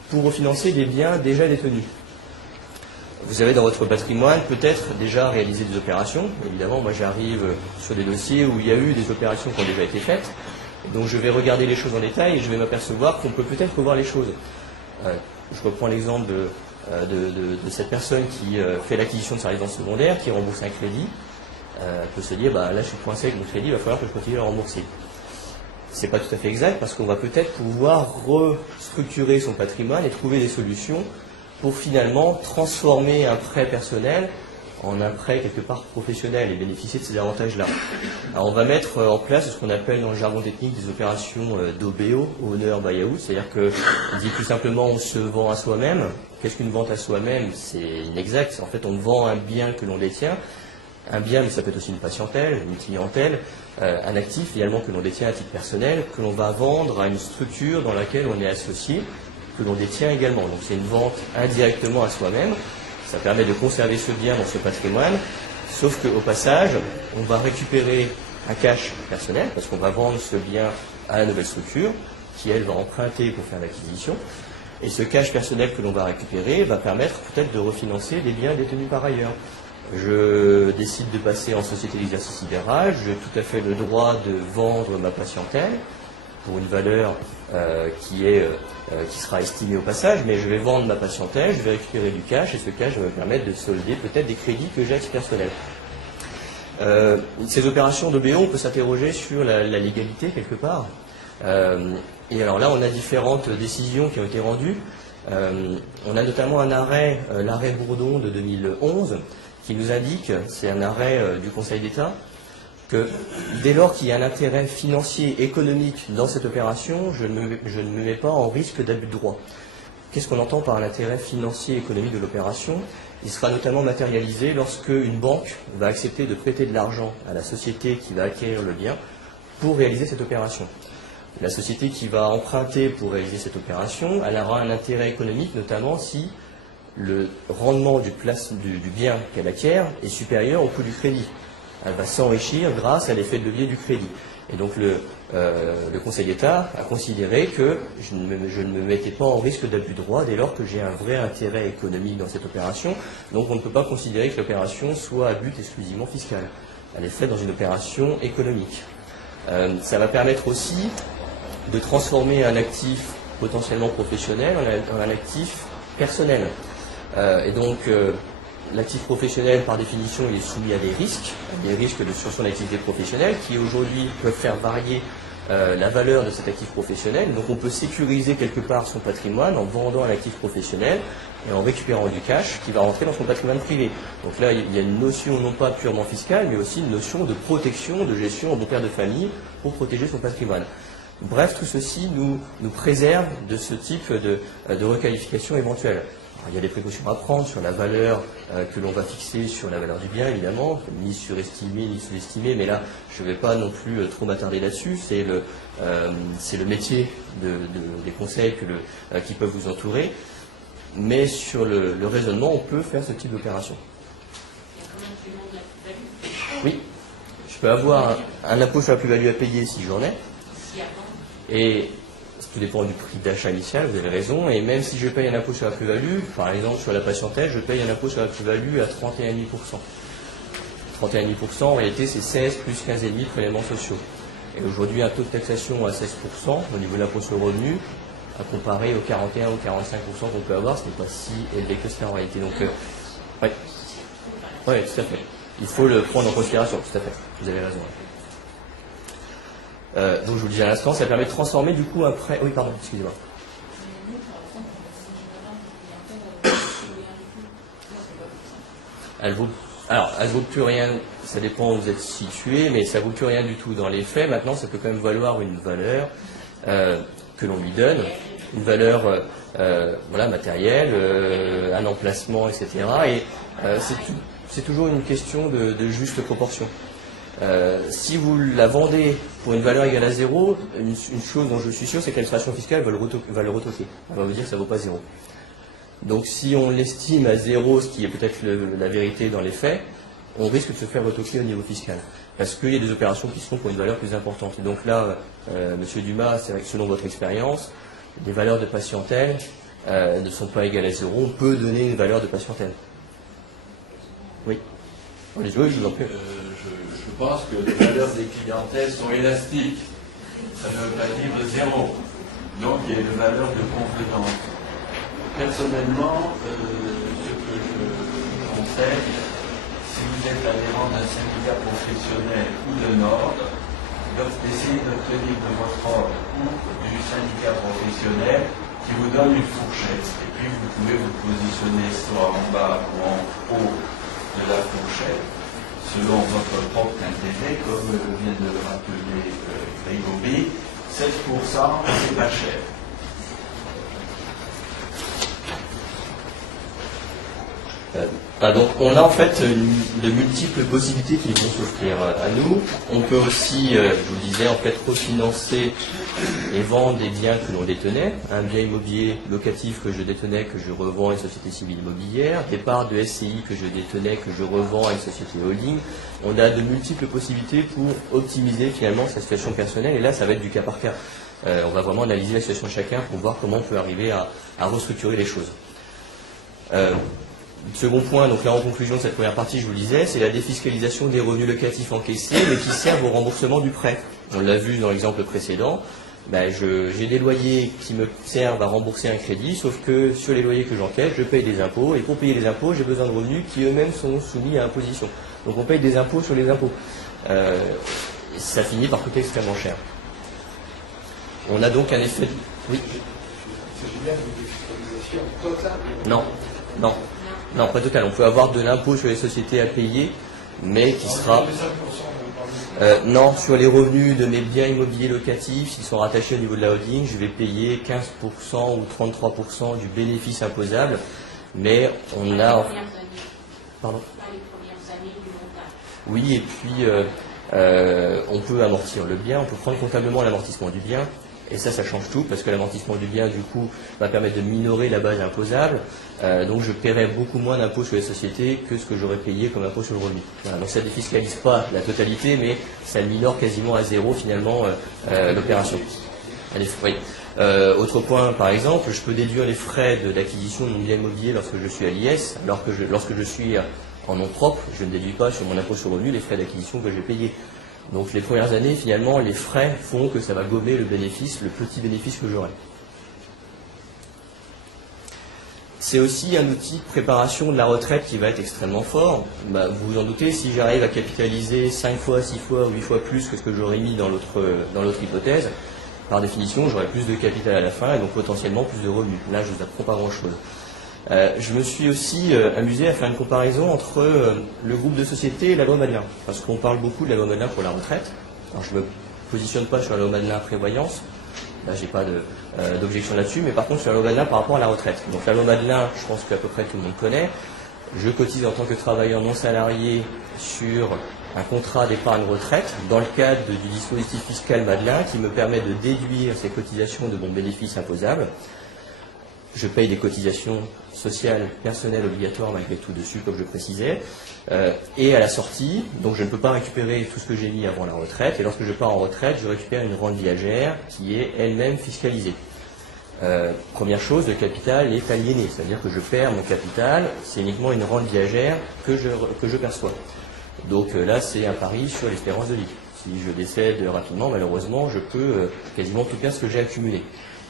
pour refinancer des biens déjà détenus. Vous avez dans votre patrimoine peut-être déjà réalisé des opérations. Évidemment, moi j'arrive sur des dossiers où il y a eu des opérations qui ont déjà été faites. Donc je vais regarder les choses en détail et je vais m'apercevoir qu'on peut peut-être revoir les choses. Je reprends l'exemple de cette personne qui fait l'acquisition de sa résidence secondaire, qui rembourse un crédit. Peut se dire, là je suis coincé avec mon crédit, il va falloir que je continue à le rembourser. C'est pas tout à fait exact parce qu'on va peut-être pouvoir restructurer son patrimoine et trouver des solutions pour finalement transformer un prêt personnel en un prêt quelque part professionnel et bénéficier de ces avantages-là. Alors on va mettre en place ce qu'on appelle dans le jargon technique des opérations d'OBO, Owner Buyout, c'est-à-dire que on dit tout simplement on se vend à soi-même. Qu'est-ce qu'une vente à soi-même? C'est inexact. En fait, on vend un bien que l'on détient. Un bien, mais ça peut être aussi une patientèle, une clientèle, un actif également que l'on détient à titre personnel, que l'on va vendre à une structure dans laquelle on est associé, que l'on détient également. Donc c'est une vente indirectement à soi-même. Ça permet de conserver ce bien dans ce patrimoine, sauf qu'au passage, on va récupérer un cash personnel, parce qu'on va vendre ce bien à la nouvelle structure, qui elle va emprunter pour faire l'acquisition. Et ce cash personnel que l'on va récupérer va permettre peut-être de refinancer des biens détenus par ailleurs. Je décide de passer en société d'exercice libéral, j'ai tout à fait le droit de vendre ma patientèle pour une valeur qui sera estimée au passage, mais je vais vendre ma patientèle, je vais récupérer du cash et ce cash va me permettre de solder peut-être des crédits que j'ai à titre personnel. Ces opérations d'OBO, on peut s'interroger sur la légalité quelque part. Et alors là, on a différentes décisions qui ont été rendues. On a notamment un arrêt, l'arrêt Bourdon de 2011, qui nous indique, c'est un arrêt du Conseil d'État, que dès lors qu'il y a un intérêt financier, économique dans cette opération, je ne me mets pas en risque d'abus de droit. Qu'est-ce qu'on entend par un intérêt financier et économique de l'opération? Il sera notamment matérialisé lorsque une banque va accepter de prêter de l'argent à la société qui va acquérir le bien pour réaliser cette opération. La société qui va emprunter pour réaliser cette opération, elle aura un intérêt économique, notamment si le rendement du bien qu'elle acquiert est supérieur au coût du crédit. Elle va s'enrichir grâce à l'effet de levier du crédit. Et donc le Conseil d'État a considéré que je ne me mettais pas en risque d'abus de droit dès lors que j'ai un vrai intérêt économique dans cette opération. Donc on ne peut pas considérer que l'opération soit à but exclusivement fiscal. Elle est faite dans une opération économique. Ça va permettre aussi de transformer un actif potentiellement professionnel en un actif personnel. Et donc, l'actif professionnel, par définition, il est soumis à des risques sur son activité professionnelle, qui aujourd'hui peuvent faire varier la valeur de cet actif professionnel. Donc, on peut sécuriser quelque part son patrimoine en vendant un actif professionnel et en récupérant du cash qui va rentrer dans son patrimoine privé. Donc là, il y a une notion non pas purement fiscale, mais aussi une notion de protection, de gestion au bon père de famille pour protéger son patrimoine. Bref, tout ceci nous préserve de ce type de requalification éventuelle. Alors, il y a des précautions à prendre sur la valeur que l'on va fixer sur la valeur du bien, évidemment, ni surestimée ni sous-estimée, mais là, je ne vais pas non plus trop m'attarder là-dessus. C'est le métier des conseils qui peuvent vous entourer. Mais sur le raisonnement, on peut faire ce type d'opération. Oui, je peux avoir un impôt sur la plus-value à payer si j'en ai. Et tout dépend du prix d'achat initial, vous avez raison. Et même si je paye un impôt sur la plus-value, par exemple sur la patientèle, je paye un impôt sur la plus-value à 31,5%. 31,5%, en réalité, c'est 16 plus 15,5 prélèvements sociaux. Et aujourd'hui, un taux de taxation à 16% au niveau de l'impôt sur le revenu, à comparer aux 41 ou 45% qu'on peut avoir, ce n'est pas si élevé que cela en réalité. Donc, oui, tout à fait. Il faut le prendre en considération, tout à fait. Vous avez raison. Donc je vous le disais à l'instant, ça permet de transformer du coup un prêt. Oui, pardon, excusez-moi. Elle vaut plus rien, ça dépend où vous êtes situé, mais ça vaut plus rien du tout dans les faits. Maintenant, ça peut quand même valoir une valeur que l'on lui donne, une valeur matérielle, un emplacement, etc. Et c'est toujours une question de juste proportion. Si vous la vendez pour une valeur égale à 0, une chose dont je suis sûr, c'est que l'administration fiscale va le retoquer. Elle va vous dire que ça ne vaut pas 0. Donc si on l'estime à 0, ce qui est peut-être la vérité dans les faits, on risque de se faire retoquer au niveau fiscal. Parce qu'il y a des opérations qui se font pour une valeur plus importante. Et donc là, Monsieur Dumas, c'est vrai que selon votre expérience, les valeurs de patientèle ne sont pas égales à 0. On peut donner une valeur de patientèle. Oui. Oui, je vous en prie. Je pense que les valeurs des clientèles sont élastiques. Ça ne veut pas dire 0. Donc il y a une valeur de complément. Personnellement, ce que je conseille, si vous êtes adhérent d'un syndicat professionnel ou d'un ordre, d'essayer d'obtenir de votre ordre ou du syndicat professionnel qui vous donne une fourchette. Et puis vous pouvez vous positionner soit en bas ou en haut de la fourchette, selon votre propre intérêt, comme vient de le rappeler Grégory, 7%, c'est pas cher. Donc on a en fait de multiples possibilités qui vont s'offrir à nous. On peut aussi, je vous le disais, en fait refinancer et vendre des biens que l'on détenait, un bien immobilier locatif que je détenais, que je revends à une société civile immobilière, des parts de SCI que je détenais, que je revends à une société holding. On a de multiples possibilités pour optimiser finalement sa situation personnelle, et là ça va être du cas par cas. On va vraiment analyser la situation de chacun pour voir comment on peut arriver à restructurer les choses. Second point, donc là en conclusion de cette première partie, je vous le disais, c'est la défiscalisation des revenus locatifs encaissés, mais qui servent au remboursement du prêt. On l'a vu dans l'exemple précédent, j'ai des loyers qui me servent à rembourser un crédit, sauf que sur les loyers que j'encaisse, je paye des impôts, et pour payer les impôts, j'ai besoin de revenus qui eux-mêmes sont soumis à imposition. Donc on paye des impôts sur les impôts. Ça finit par coûter extrêmement cher. On a donc un effet... Oui. Il s'agit bien d'une défiscalisation totale. Non, pas total. On peut avoir de l'impôt sur les sociétés à payer, mais qui sera... non, sur les revenus de mes biens immobiliers locatifs, s'ils sont rattachés au niveau de la holding, je vais payer 15% ou 33% du bénéfice imposable, mais on a... Pardon ? Oui, et puis on peut amortir le bien, on peut prendre comptablement l'amortissement du bien. Et ça change tout, parce que l'amortissement du bien, du coup, va permettre de minorer la base imposable. Donc je paierai beaucoup moins d'impôts sur les sociétés que ce que j'aurais payé comme impôt sur le revenu. Voilà, donc ça ne défiscalise pas la totalité, mais ça minore quasiment à zéro, finalement, l'opération. Oui. Autre point, par exemple, je peux déduire les frais d'acquisition de mon bien immobilier lorsque je suis à l'IS, alors que lorsque je suis en nom propre, je ne déduis pas sur mon impôt sur le revenu les frais d'acquisition que j'ai payés. Donc les premières années, finalement, les frais font que ça va gommer le bénéfice, le petit bénéfice que j'aurai. C'est aussi un outil de préparation de la retraite qui va être extrêmement fort. Vous vous en doutez, si j'arrive à capitaliser 5 fois, 6 fois, 8 fois plus que ce que j'aurais mis dans l'autre hypothèse, par définition, j'aurai plus de capital à la fin et donc potentiellement plus de revenus. Là, je ne vous apprends pas grand-chose. Je me suis aussi amusé à faire une comparaison entre le groupe de société et la loi Madelin, parce qu'on parle beaucoup de la loi Madelin pour la retraite. Alors je ne me positionne pas sur la loi Madelin prévoyance, là j'ai pas d'objection là-dessus, mais par contre sur la loi Madelin par rapport à la retraite. Donc la loi Madelin, je pense qu'à peu près tout le monde connaît. Je cotise en tant que travailleur non salarié sur un contrat d'épargne retraite dans le cadre du dispositif fiscal Madelin qui me permet de déduire ces cotisations de mon bénéfice imposable. Je paye des cotisations sociales personnelles obligatoires malgré tout dessus, comme je précisais. Et à la sortie, donc je ne peux pas récupérer tout ce que j'ai mis avant la retraite. Et lorsque je pars en retraite, je récupère une rente viagère qui est elle-même fiscalisée. Première chose, le capital est aliéné, c'est-à-dire que je perds mon capital, c'est uniquement une rente viagère que je perçois. Donc là, c'est un pari sur l'espérance de vie. Si je décède rapidement, malheureusement, je peux quasiment tout perdre ce que j'ai accumulé.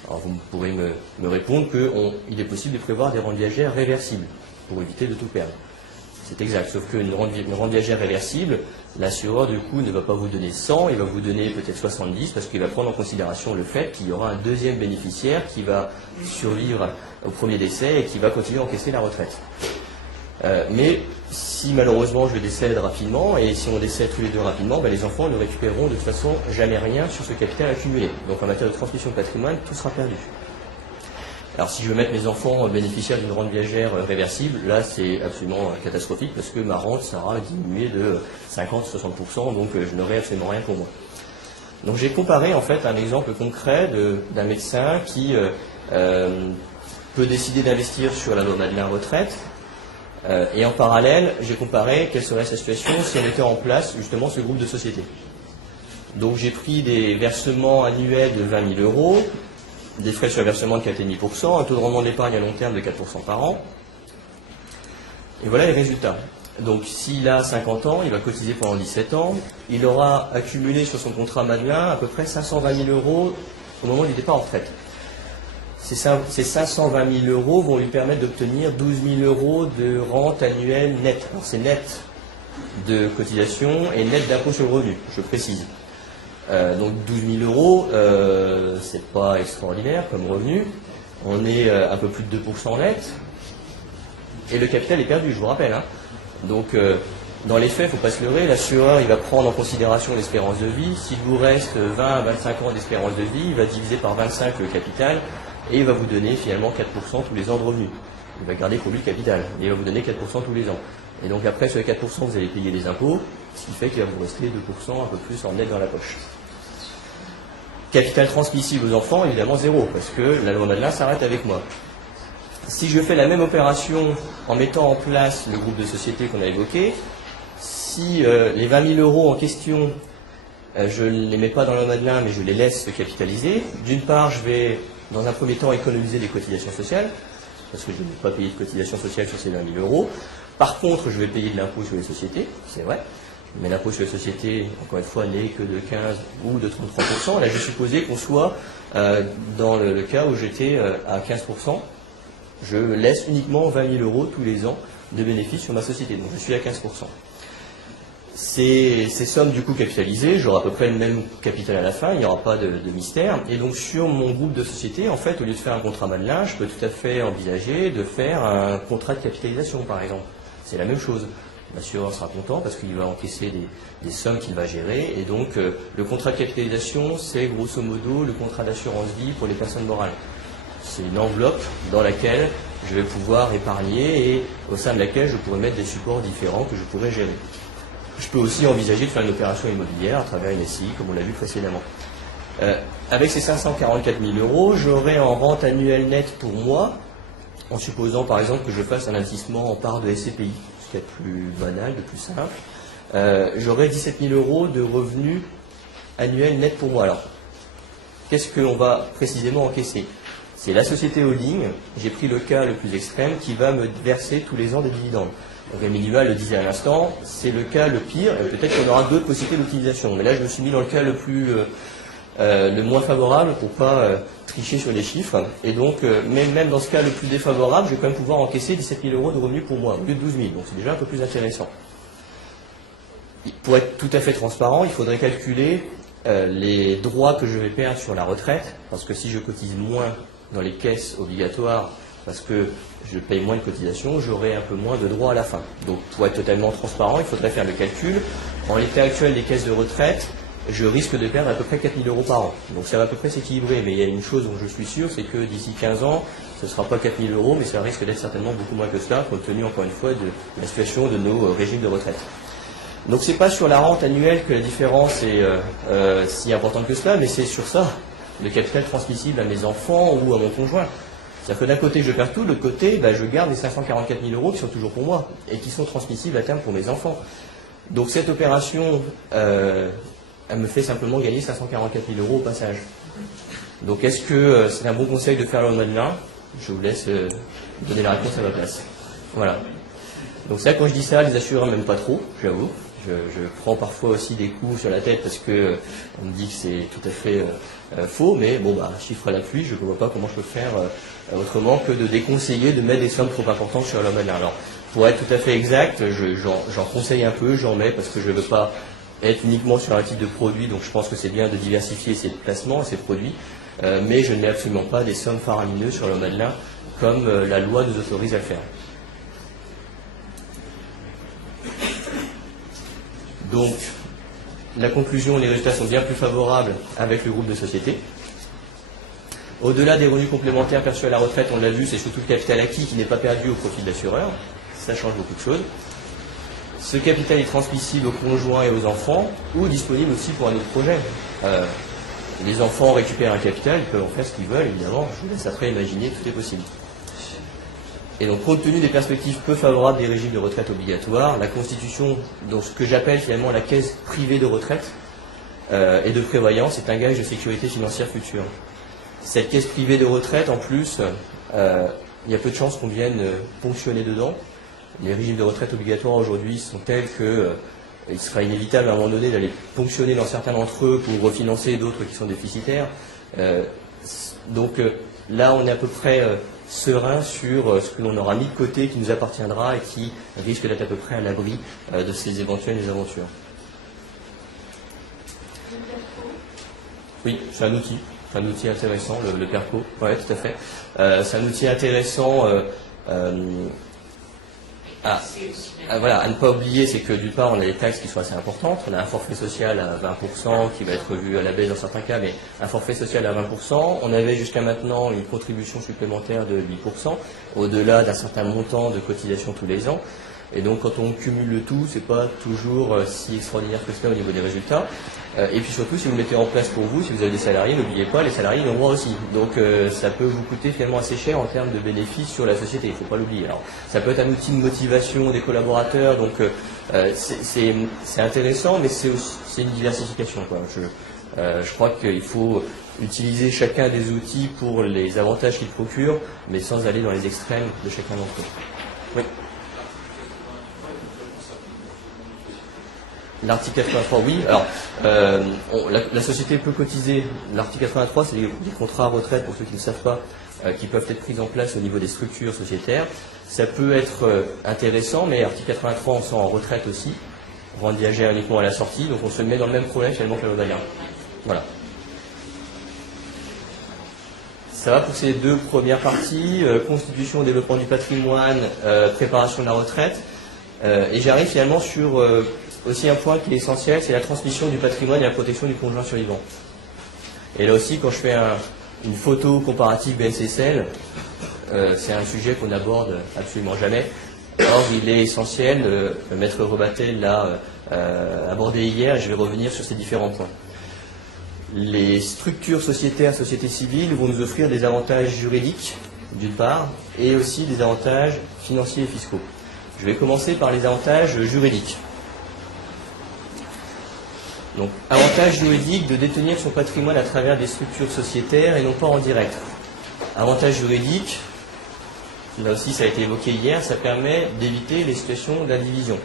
Alors vous pourrez me répondre qu'il est possible de prévoir des rentes viagères réversibles pour éviter de tout perdre. C'est exact, sauf qu'une rente viagère réversible, l'assureur du coup ne va pas vous donner 100, il va vous donner peut-être 70 parce qu'il va prendre en considération le fait qu'il y aura un deuxième bénéficiaire qui va survivre au premier décès et qui va continuer à encaisser la retraite. Mais si malheureusement je décède rapidement, et si on décède tous les deux rapidement, les enfants ne récupéreront de toute façon jamais rien sur ce capital accumulé. Donc en matière de transmission de patrimoine, tout sera perdu. Alors si je veux mettre mes enfants bénéficiaires d'une rente viagère réversible, là c'est absolument catastrophique parce que ma rente sera diminuée de 50-60%, donc je n'aurai absolument rien pour moi. Donc j'ai comparé en fait un exemple concret d'un médecin qui peut décider d'investir sur la loi Madelin retraite. Et en parallèle, j'ai comparé quelle serait sa situation si on mettait en place justement ce groupe de sociétés. Donc j'ai pris des versements annuels de 20 000 €, des frais sur le versement de 4,5%, un taux de rendement d'épargne à long terme de 4% par an. Et voilà les résultats. Donc s'il a 50 ans, il va cotiser pendant 17 ans, il aura accumulé sur son contrat Madelin à peu près 520 000 € au moment du départ en retraite. Ces 520 000 € vont lui permettre d'obtenir 12 000 € de rente annuelle nette. Alors c'est net de cotisation et net d'impôt sur le revenu, je précise. Donc 12 000 €, c'est pas extraordinaire comme revenu. On est un peu plus de 2% net. Et le capital est perdu, je vous rappelle. Donc, dans les faits, il ne faut pas se leurrer, l'assureur il va prendre en considération l'espérance de vie. S'il vous reste 20 à 25 ans d'espérance de vie, il va diviser par 25 le capital et il va vous donner finalement 4% tous les ans de revenus. Il va garder pour lui le capital et il va vous donner 4% tous les ans. Et donc après, sur les 4%, vous allez payer les impôts, ce qui fait qu'il va vous rester 2%, un peu plus en net dans la poche. Capital transmissible aux enfants, évidemment zéro, parce que la loi Madelin s'arrête avec moi. Si je fais la même opération en mettant en place le groupe de société qu'on a évoqué, si les 20 000 euros en question, je ne les mets pas dans la loi Madelin, mais je les laisse se capitaliser, d'une part, je vais dans un premier temps économiser des cotisations sociales, parce que je ne vais pas payer de cotisations sociales sur ces 20 000 euros. Par contre, je vais payer de l'impôt sur les sociétés, c'est vrai, mais l'impôt sur les sociétés, encore une fois, n'est que de 15 ou de 33%. Là, j'ai supposé qu'on soit dans le cas où j'étais à 15%. Je laisse uniquement 20 000 euros tous les ans de bénéfices sur ma société, donc je suis à 15%. Ces sommes du coup capitalisées, j'aurai à peu près le même capital à la fin, il n'y aura pas de mystère. Et donc sur mon groupe de société, en fait, au lieu de faire un contrat Madelin, je peux tout à fait envisager de faire un contrat de capitalisation, par exemple. C'est la même chose. L'assureur sera content parce qu'il va encaisser des sommes qu'il va gérer. Et donc le contrat de capitalisation, c'est grosso modo le contrat d'assurance vie pour les personnes morales. C'est une enveloppe dans laquelle je vais pouvoir épargner et au sein de laquelle je pourrais mettre des supports différents que je pourrais gérer. Je peux aussi envisager de faire une opération immobilière à travers une SCI, comme on l'a vu précédemment. Avec ces 544 000 euros, j'aurai en rente annuelle nette pour moi, en supposant par exemple que je fasse un investissement en part de SCPI, ce qui est de plus banal, de plus simple, j'aurai 17 000 euros de revenus annuels nets pour moi. Alors, qu'est-ce qu'on va précisément encaisser? C'est la société holding, j'ai pris le cas le plus extrême, qui va me verser tous les ans des dividendes. Donc Émilie le disait à l'instant, c'est le cas le pire, et peut-être qu'on aura d'autres possibilités d'utilisation. Mais là, je me suis mis dans le cas le moins favorable pour pas tricher sur les chiffres. Et donc, même dans ce cas le plus défavorable, je vais quand même pouvoir encaisser 17 000 euros de revenus pour moi, au lieu de 12 000. Donc c'est déjà un peu plus intéressant. Pour être tout à fait transparent, il faudrait calculer les droits que je vais perdre sur la retraite, parce que si je cotise moins dans les caisses obligatoires, parce que je paye moins de cotisations, j'aurai un peu moins de droits à la fin. Donc pour être totalement transparent, il faudrait faire le calcul. En l'état actuel des caisses de retraite, je risque de perdre à peu près 4 000 euros par an. Donc ça va à peu près s'équilibrer, mais il y a une chose dont je suis sûr, c'est que d'ici 15 ans, ce ne sera pas 4 000 euros, mais ça risque d'être certainement beaucoup moins que cela, compte tenu encore une fois de la situation de nos régimes de retraite. Donc c'est pas sur la rente annuelle que la différence est si importante que cela, mais c'est sur ça, le capital transmissible à mes enfants ou à mon conjoint. C'est-à-dire que d'un côté je perds tout, de l'autre côté je garde les 544 000 euros qui sont toujours pour moi et qui sont transmissibles à terme pour mes enfants. Donc cette opération, elle me fait simplement gagner 544 000 euros au passage. Donc est-ce que c'est un bon conseil de faire le Madelin? Je vous laisse donner la réponse à ma place. Voilà. Donc ça, quand je dis ça, les assureurs n'aiment pas trop, j'avoue. Je prends parfois aussi des coups sur la tête parce que on me dit que c'est tout à fait faux, mais bon, chiffre à la pluie, je ne vois pas comment je peux faire autrement que de déconseiller de mettre des sommes trop importantes sur le Madelin. Alors, pour être tout à fait exact, j'en conseille un peu, j'en mets parce que je ne veux pas être uniquement sur un type de produit, donc je pense que c'est bien de diversifier ses placements et ses produits, mais je ne mets absolument pas des sommes faramineuses sur le Madelin comme la loi nous autorise à le faire. Donc, la conclusion, les résultats sont bien plus favorables avec le groupe de société. Au-delà des revenus complémentaires perçus à la retraite, on l'a vu, c'est surtout le capital acquis qui n'est pas perdu au profit de l'assureur. Ça change beaucoup de choses. Ce capital est transmissible aux conjoints et aux enfants, ou disponible aussi pour un autre projet. Les enfants récupèrent un capital, ils peuvent en faire ce qu'ils veulent, évidemment. Je vous laisse après imaginer, tout est possible. Et donc, compte tenu des perspectives peu favorables des régimes de retraite obligatoires, la constitution, dans ce que j'appelle finalement la caisse privée de retraite et de prévoyance, est un gage de sécurité financière future. Cette caisse privée de retraite, en plus, il y a peu de chances qu'on vienne ponctionner dedans. Les régimes de retraite obligatoires aujourd'hui sont tels qu'il sera inévitable à un moment donné d'aller ponctionner dans certains d'entre eux pour refinancer d'autres qui sont déficitaires. Donc là, on est à peu près serein sur ce que l'on aura mis de côté, qui nous appartiendra et qui risque d'être à peu près à l'abri de ces éventuelles aventures. Oui, c'est un outil. C'est un outil intéressant, le PERCO. Oui, tout à fait. C'est un outil intéressant Voilà, à ne pas oublier, c'est que d'une part, on a des taxes qui sont assez importantes. On a un forfait social à 20% qui va être revu à la baisse dans certains cas, mais un forfait social à 20%. On avait jusqu'à maintenant une contribution supplémentaire de 8%, au-delà d'un certain montant de cotisation tous les ans. Et donc, quand on cumule le tout, c'est pas toujours si extraordinaire que cela au niveau des résultats. Et puis surtout, si vous le mettez en place pour vous, si vous avez des salariés, n'oubliez pas, les salariés ils ont droit aussi. Donc, ça peut vous coûter finalement assez cher en termes de bénéfices sur la société. Il ne faut pas l'oublier. Alors, ça peut être un outil de motivation des collaborateurs. Donc, c'est intéressant, mais c'est une diversification, quoi. Je crois qu'il faut utiliser chacun des outils pour les avantages qu'ils procurent, mais sans aller dans les extrêmes de chacun d'entre eux. Oui. L'article 83, oui. Alors, la société peut cotiser. L'article 83, c'est des contrats à retraite, pour ceux qui ne savent pas, qui peuvent être pris en place au niveau des structures sociétaires. Ça peut être intéressant, mais l'article 83, on sent en retraite aussi, rendiagère uniquement à la sortie, donc on se met dans le même problème finalement que la loi Dalian. Voilà. Ça va pour ces deux premières parties, constitution et développement du patrimoine, préparation de la retraite. Et j'arrive finalement sur aussi un point qui est essentiel, c'est la transmission du patrimoine et la protection du conjoint survivant. Et là aussi, quand je fais une photo comparative BNCCL, c'est un sujet qu'on n'aborde absolument jamais. Or, il est essentiel, Maître Rebattel l'a abordé hier, et je vais revenir sur ces différents points. Les structures sociétaires, sociétés civiles vont nous offrir des avantages juridiques, d'une part, et aussi des avantages financiers et fiscaux. Je vais commencer par les avantages juridiques. Donc, avantage juridique de détenir son patrimoine à travers des structures sociétaires et non pas en direct. Avantage juridique, là aussi ça a été évoqué hier, ça permet d'éviter les situations d'indivision.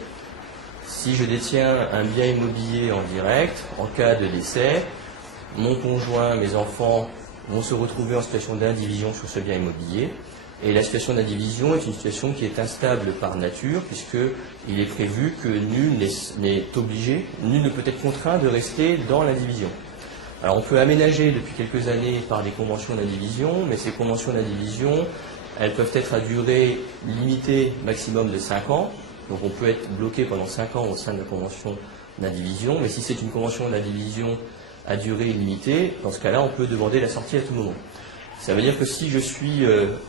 Si je détiens un bien immobilier en direct, en cas de décès, mon conjoint, mes enfants vont se retrouver en situation d'indivision sur ce bien immobilier. Et la situation d'indivision est une situation qui est instable par nature, puisqu'il est prévu que nul n'est obligé, nul ne peut être contraint de rester dans l'indivision. Alors on peut aménager depuis quelques années par des conventions d'indivision, mais ces conventions d'indivision, elles peuvent être à durée limitée maximum de 5 ans. Donc on peut être bloqué pendant 5 ans au sein de la convention d'indivision, mais si c'est une convention d'indivision à durée illimitée, dans ce cas-là, on peut demander la sortie à tout moment. Ça veut dire que si je suis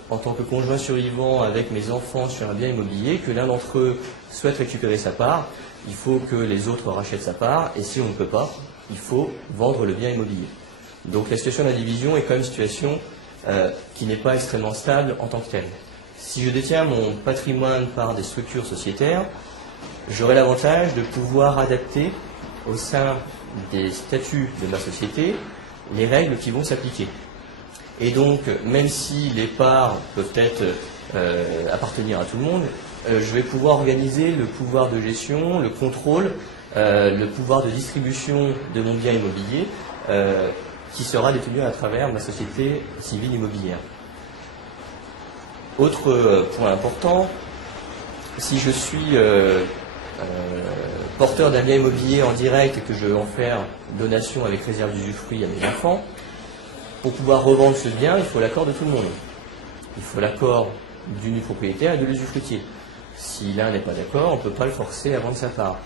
en tant que conjoint survivant avec mes enfants sur un bien immobilier, que l'un d'entre eux souhaite récupérer sa part, il faut que les autres rachètent sa part, et si on ne peut pas, il faut vendre le bien immobilier. Donc la situation d'indivision est quand même une situation qui n'est pas extrêmement stable en tant que telle. Si je détiens mon patrimoine par des structures sociétaires, j'aurai l'avantage de pouvoir adapter au sein des statuts de ma société les règles qui vont s'appliquer. Et donc, même si les parts peuvent être appartenir à tout le monde, je vais pouvoir organiser le pouvoir de gestion, le contrôle, le pouvoir de distribution de mon bien immobilier qui sera détenu à travers ma société civile immobilière. Autre point important, si je suis porteur d'un bien immobilier en direct et que je veux en faire donation avec réserve d'usufruit à mes enfants, pour pouvoir revendre ce bien, il faut l'accord de tout le monde. Il faut l'accord du propriétaire et de l'usufruitier. Si l'un n'est pas d'accord, on ne peut pas le forcer à vendre sa part.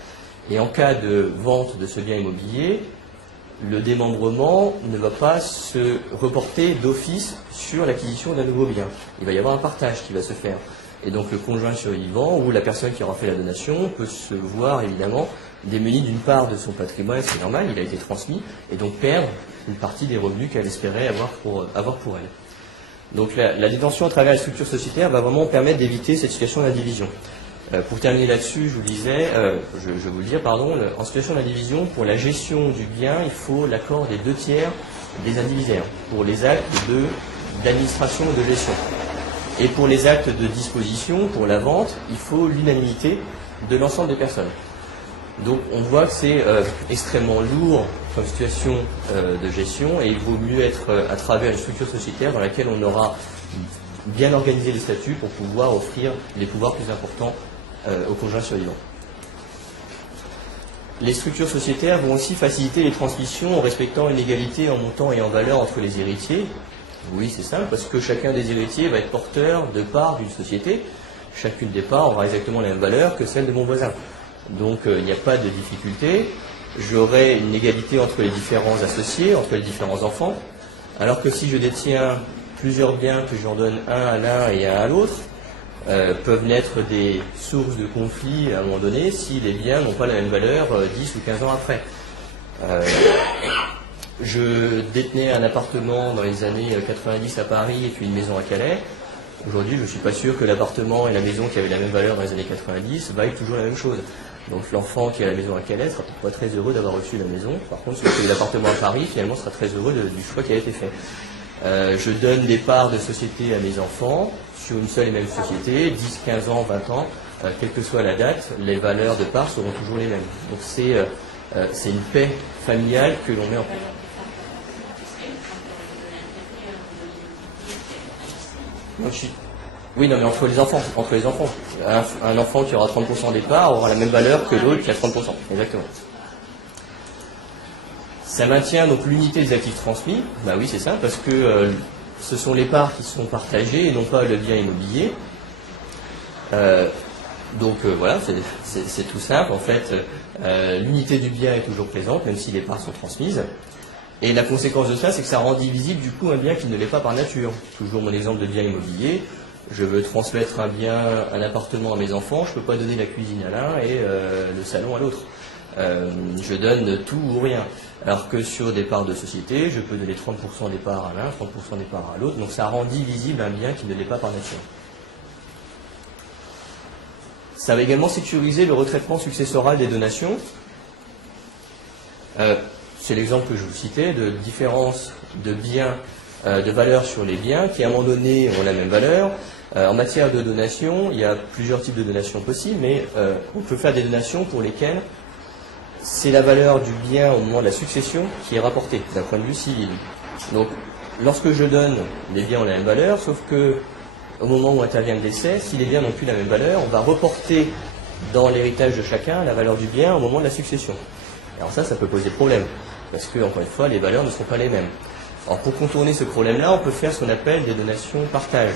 Et en cas de vente de ce bien immobilier, le démembrement ne va pas se reporter d'office sur l'acquisition d'un nouveau bien. Il va y avoir un partage qui va se faire. Et donc le conjoint survivant ou la personne qui aura fait la donation peut se voir évidemment démuni d'une part de son patrimoine, c'est normal, il a été transmis, et donc perdre une partie des revenus qu'elle espérait avoir pour elle. Donc la détention à travers les structures sociétaires va vraiment permettre d'éviter cette situation d'indivision. Pour terminer là-dessus, je vous le disais, en situation d'indivision, pour la gestion du bien, il faut l'accord des 2/3 des indivisaires pour les actes d'administration et de gestion. Et pour les actes de disposition, pour la vente, il faut l'unanimité de l'ensemble des personnes. Donc on voit que c'est extrêmement lourd comme situation de gestion et il vaut mieux être à travers une structure sociétaire dans laquelle on aura bien organisé les statuts pour pouvoir offrir les pouvoirs plus importants aux conjoints survivants. Les structures sociétaires vont aussi faciliter les transmissions en respectant une égalité en montant et en valeur entre les héritiers. Oui, c'est simple, parce que chacun des héritiers va être porteur de part d'une société. chacune des parts aura exactement la même valeur que celle de mon voisin. Donc il n'y a pas de difficulté. J'aurai une égalité entre les différents associés, entre les différents enfants, alors que si je détiens plusieurs biens, que j'en donne un à l'un et un à l'autre, peuvent naître des sources de conflits à un moment donné si les biens n'ont pas la même valeur 10 ou 15 ans après. Je détenais un appartement dans les années 90 à Paris et puis une maison à Calais. Aujourd'hui, je ne suis pas sûr que l'appartement et la maison qui avaient la même valeur dans les années 90 vaillent toujours la même chose. Donc l'enfant qui a la maison à Calais sera peut-être pas très heureux d'avoir reçu la maison. Par contre, celui qui a eu l'appartement à Paris, finalement, sera très heureux du choix qui a été fait. Je donne des parts de société à mes enfants sur une seule et même société, 10, 15 ans, 20 ans, quelle que soit la date, les valeurs de parts seront toujours les mêmes. Donc c'est une paix familiale que l'on met en place. Oui, non, mais entre les enfants. Un enfant qui aura 30% des parts aura la même valeur que l'autre qui a 30%. Exactement. Ça maintient donc l'unité des actifs transmis. Bah oui, c'est ça, parce que ce sont les parts qui sont partagées et non pas le bien immobilier. Voilà, c'est tout simple. En fait, l'unité du bien est toujours présente, même si les parts sont transmises. Et la conséquence de ça, c'est que ça rend divisible du coup un bien qui ne l'est pas par nature. Toujours mon exemple de bien immobilier. Je veux transmettre un appartement à mes enfants, je ne peux pas donner la cuisine à l'un et le salon à l'autre. Je donne tout ou rien. Alors que sur des parts de société, je peux donner 30% des parts à l'un, 30% des parts à l'autre. Donc ça rend divisible un bien qui ne l'est pas par nature. Ça va également sécuriser le retraitement successoral des donations. C'est l'exemple que je vous citais de différence de biens, de valeur sur les biens qui à un moment donné ont la même valeur. En matière de donation, il y a plusieurs types de donations possibles, mais on peut faire des donations pour lesquelles c'est la valeur du bien au moment de la succession qui est rapportée d'un point de vue civil. Donc, lorsque je donne, les biens ont la même valeur, sauf que au moment où intervient le décès, si les biens n'ont plus la même valeur, on va reporter dans l'héritage de chacun la valeur du bien au moment de la succession. Alors ça peut poser problème, parce que, encore une fois, les valeurs ne seront pas les mêmes. Alors pour contourner ce problème-là, on peut faire ce qu'on appelle des donations partage.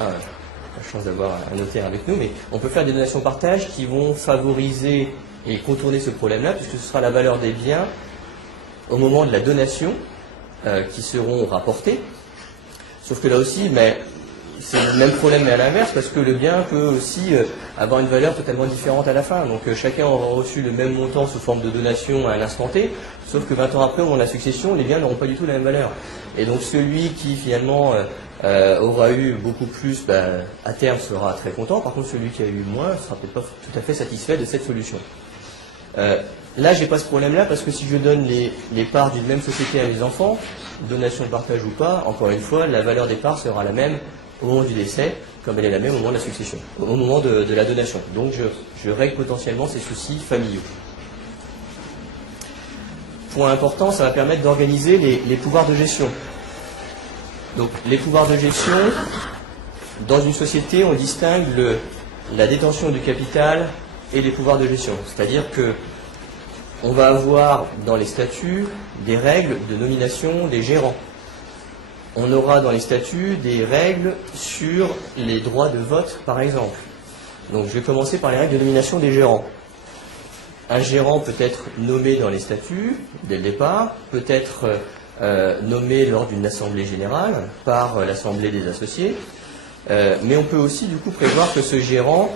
On a la chance d'avoir un notaire avec nous, mais on peut faire des donations partage qui vont favoriser et contourner ce problème-là, puisque ce sera la valeur des biens au moment de la donation qui seront rapportés. Sauf que là aussi, c'est le même problème mais à l'inverse, parce que le bien peut aussi avoir une valeur totalement différente à la fin. Donc chacun aura reçu le même montant sous forme de donation à un instant T, sauf que 20 ans après, au moment de la succession, les biens n'auront pas du tout la même valeur. Et donc celui qui finalement aura eu beaucoup plus, à terme sera très content. Par contre, celui qui a eu moins ne sera peut-être pas tout à fait satisfait de cette solution. Là, j'ai pas ce problème-là, parce que si je donne les parts d'une même société à mes enfants, donation de partage ou pas, encore une fois, la valeur des parts sera la même au moment du décès, comme elle est la même au moment de la succession, au moment de la donation. Donc je règle potentiellement ces soucis familiaux. Point important, ça va permettre d'organiser les pouvoirs de gestion. Donc les pouvoirs de gestion, dans une société, on distingue la détention du capital et les pouvoirs de gestion. C'est-à-dire que on va avoir dans les statuts des règles de nomination des gérants. On aura dans les statuts des règles sur les droits de vote, par exemple. Donc je vais commencer par les règles de nomination des gérants. Un gérant peut être nommé dans les statuts, dès le départ, peut être nommé lors d'une assemblée générale par l'assemblée des associés, mais on peut aussi du coup prévoir que ce gérant,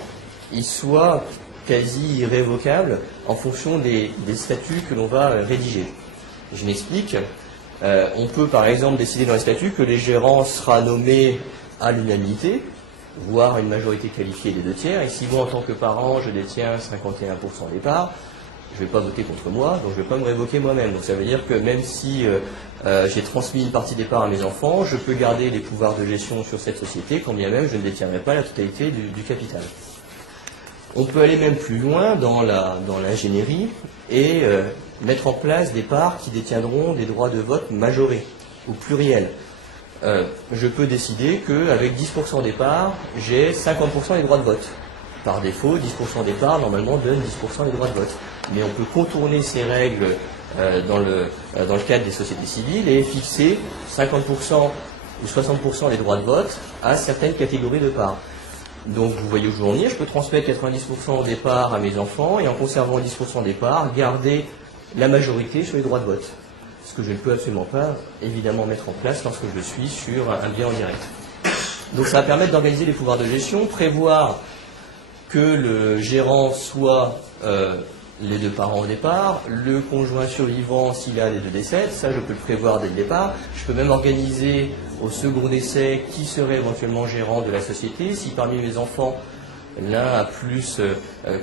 il soit quasi irrévocable en fonction des statuts que l'on va rédiger. Je m'explique. On peut par exemple décider dans les statuts que les gérants sera nommé à l'unanimité, voire une majorité qualifiée des 2/3. Et si moi en tant que parent je détiens 51% des parts, je ne vais pas voter contre moi, donc je ne vais pas me révoquer moi-même. Donc ça veut dire que même si j'ai transmis une partie des parts à mes enfants, je peux garder les pouvoirs de gestion sur cette société, quand bien même je ne détiendrai pas la totalité du capital. On peut aller même plus loin dans l'ingénierie et mettre en place des parts qui détiendront des droits de vote majorés ou pluriels. Je peux décider qu'avec 10% des parts, j'ai 50% des droits de vote. Par défaut, 10% des parts, normalement, donnent 10% des droits de vote. Mais on peut contourner ces règles dans le cadre des sociétés civiles et fixer 50% ou 60% des droits de vote à certaines catégories de parts. Donc vous voyez où je veux en venir, je peux transmettre 90% des parts à mes enfants et en conservant 10% des parts, garder la majorité sur les droits de vote. Ce que je ne peux absolument pas, évidemment, mettre en place lorsque je suis sur un bien en direct. Donc ça va permettre d'organiser les pouvoirs de gestion, prévoir que le gérant soit les deux parents au départ, le conjoint survivant s'il a les deux décès, ça je peux le prévoir dès le départ. Je peux même organiser au second décès qui serait éventuellement gérant de la société. Si parmi mes enfants, l'un a plus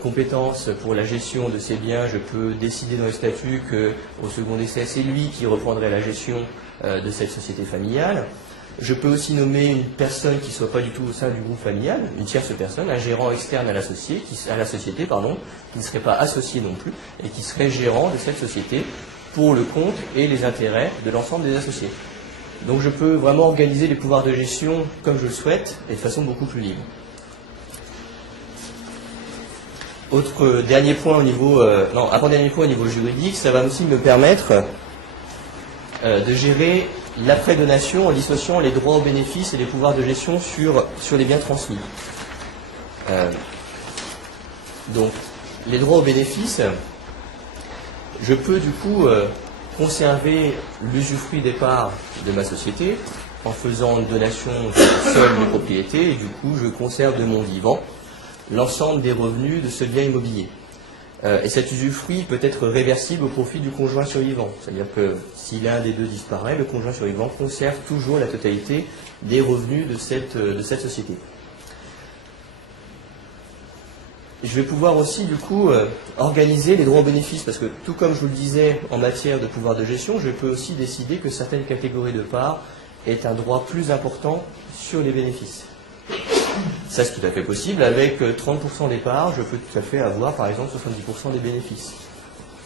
compétence pour la gestion de ses biens, je peux décider dans le statut qu'au second décès, c'est lui qui reprendrait la gestion de cette société familiale. Je peux aussi nommer une personne qui ne soit pas du tout au sein du groupe familial, une tierce personne, un gérant externe à la société, qui ne serait pas associé non plus, et qui serait gérant de cette société pour le compte et les intérêts de l'ensemble des associés. Donc je peux vraiment organiser les pouvoirs de gestion comme je le souhaite, et de façon beaucoup plus libre. Avant-dernier point au niveau juridique, ça va aussi me permettre de gérer l'après-donation en dissociant les droits aux bénéfices et les pouvoirs de gestion sur les biens transmis. Donc, les droits aux bénéfices, je peux du coup conserver l'usufruit des parts de ma société en faisant une donation seule de propriété et du coup je conserve de mon vivant l'ensemble des revenus de ce bien immobilier. Et cet usufruit peut être réversible au profit du conjoint survivant. C'est-à-dire que si l'un des deux disparaît, le conjoint survivant conserve toujours la totalité des revenus de cette société. Je vais pouvoir aussi du coup organiser les droits aux bénéfices parce que tout comme je vous le disais en matière de pouvoir de gestion, je peux aussi décider que certaines catégories de parts aient un droit plus important sur les bénéfices. Ça, c'est tout à fait possible. Avec 30% des parts, je peux tout à fait avoir, par exemple, 70% des bénéfices.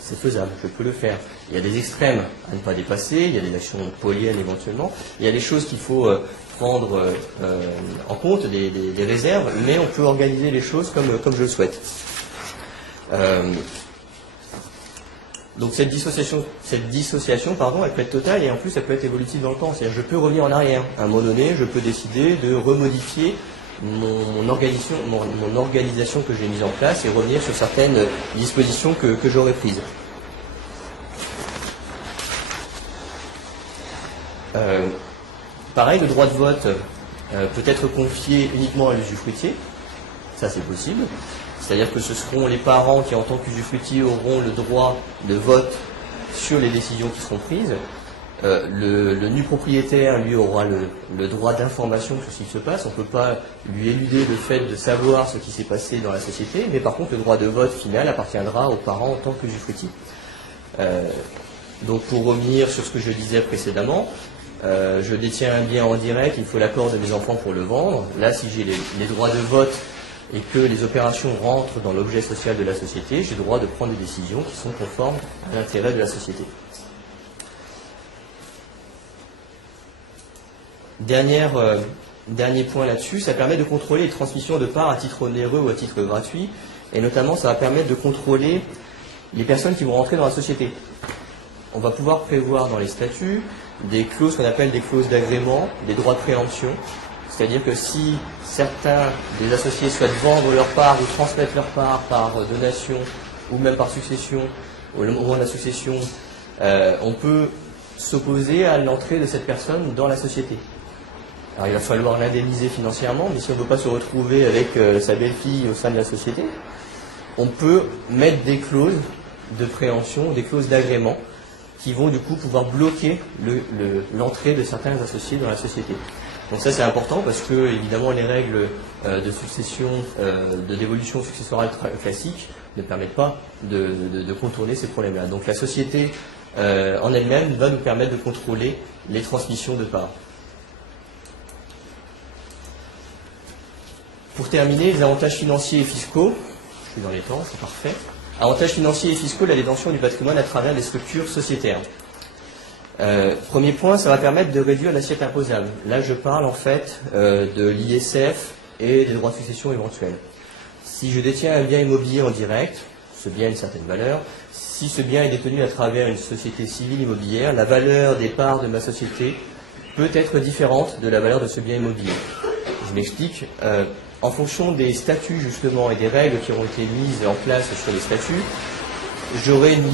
C'est faisable, je peux le faire. Il y a des extrêmes à ne pas dépasser, il y a des actions polyènes éventuellement, il y a des choses qu'il faut prendre en compte, des réserves, mais on peut organiser les choses comme je le souhaite. Donc cette dissociation, elle peut être totale et en plus elle peut être évolutive dans le temps. C'est-à-dire je peux revenir en arrière. À un moment donné, je peux décider de remodifier mon organisation que j'ai mise en place et revenir sur certaines dispositions que j'aurais prises. Pareil, le droit de vote peut être confié uniquement à l'usufruitier. Ça, c'est possible. C'est-à-dire que ce seront les parents qui, en tant qu'usufruitiers, auront le droit de vote sur les décisions qui seront prises. Le nu propriétaire, lui, aura le droit d'information sur ce qui se passe. On ne peut pas lui éluder le fait de savoir ce qui s'est passé dans la société, mais par contre, le droit de vote final appartiendra aux parents en tant qu'usufruitiers. Donc, pour revenir sur ce que je disais précédemment, je détiens un bien en direct, il faut l'accord de mes enfants pour le vendre. Là, si j'ai les droits de vote et que les opérations rentrent dans l'objet social de la société, j'ai le droit de prendre des décisions qui sont conformes à l'intérêt de la société. Dernier point là-dessus, ça permet de contrôler les transmissions de parts à titre onéreux ou à titre gratuit, et notamment ça va permettre de contrôler les personnes qui vont rentrer dans la société. On va pouvoir prévoir dans les statuts des clauses qu'on appelle des clauses d'agrément, des droits de préemption. C'est-à-dire que si certains des associés souhaitent vendre leurs parts ou transmettre leurs parts par donation ou même par succession, au moment de la succession, on peut s'opposer à l'entrée de cette personne dans la société. Alors il va falloir l'indemniser financièrement, mais si on ne veut pas se retrouver avec sa belle-fille au sein de la société, on peut mettre des clauses de préemption, des clauses d'agrément qui vont du coup pouvoir bloquer l'entrée de certains associés dans la société. Donc ça c'est important parce que évidemment les règles de succession, de dévolution successorale classique ne permettent pas de contourner ces problèmes-là. Donc la société en elle-même va nous permettre de contrôler les transmissions de parts. Pour terminer, les avantages financiers et fiscaux, je suis dans les temps, c'est parfait. Avantages financiers et fiscaux, la détention du patrimoine à travers les structures sociétaires. Premier point, ça va permettre de réduire l'assiette imposable. Là, je parle en fait de l'ISF et des droits de succession éventuels. Si je détiens un bien immobilier en direct, ce bien a une certaine valeur. Si ce bien est détenu à travers une société civile immobilière, la valeur des parts de ma société peut être différente de la valeur de ce bien immobilier. Je m'explique. en fonction des statuts justement et des règles qui auront été mises en place sur les statuts, j'aurai une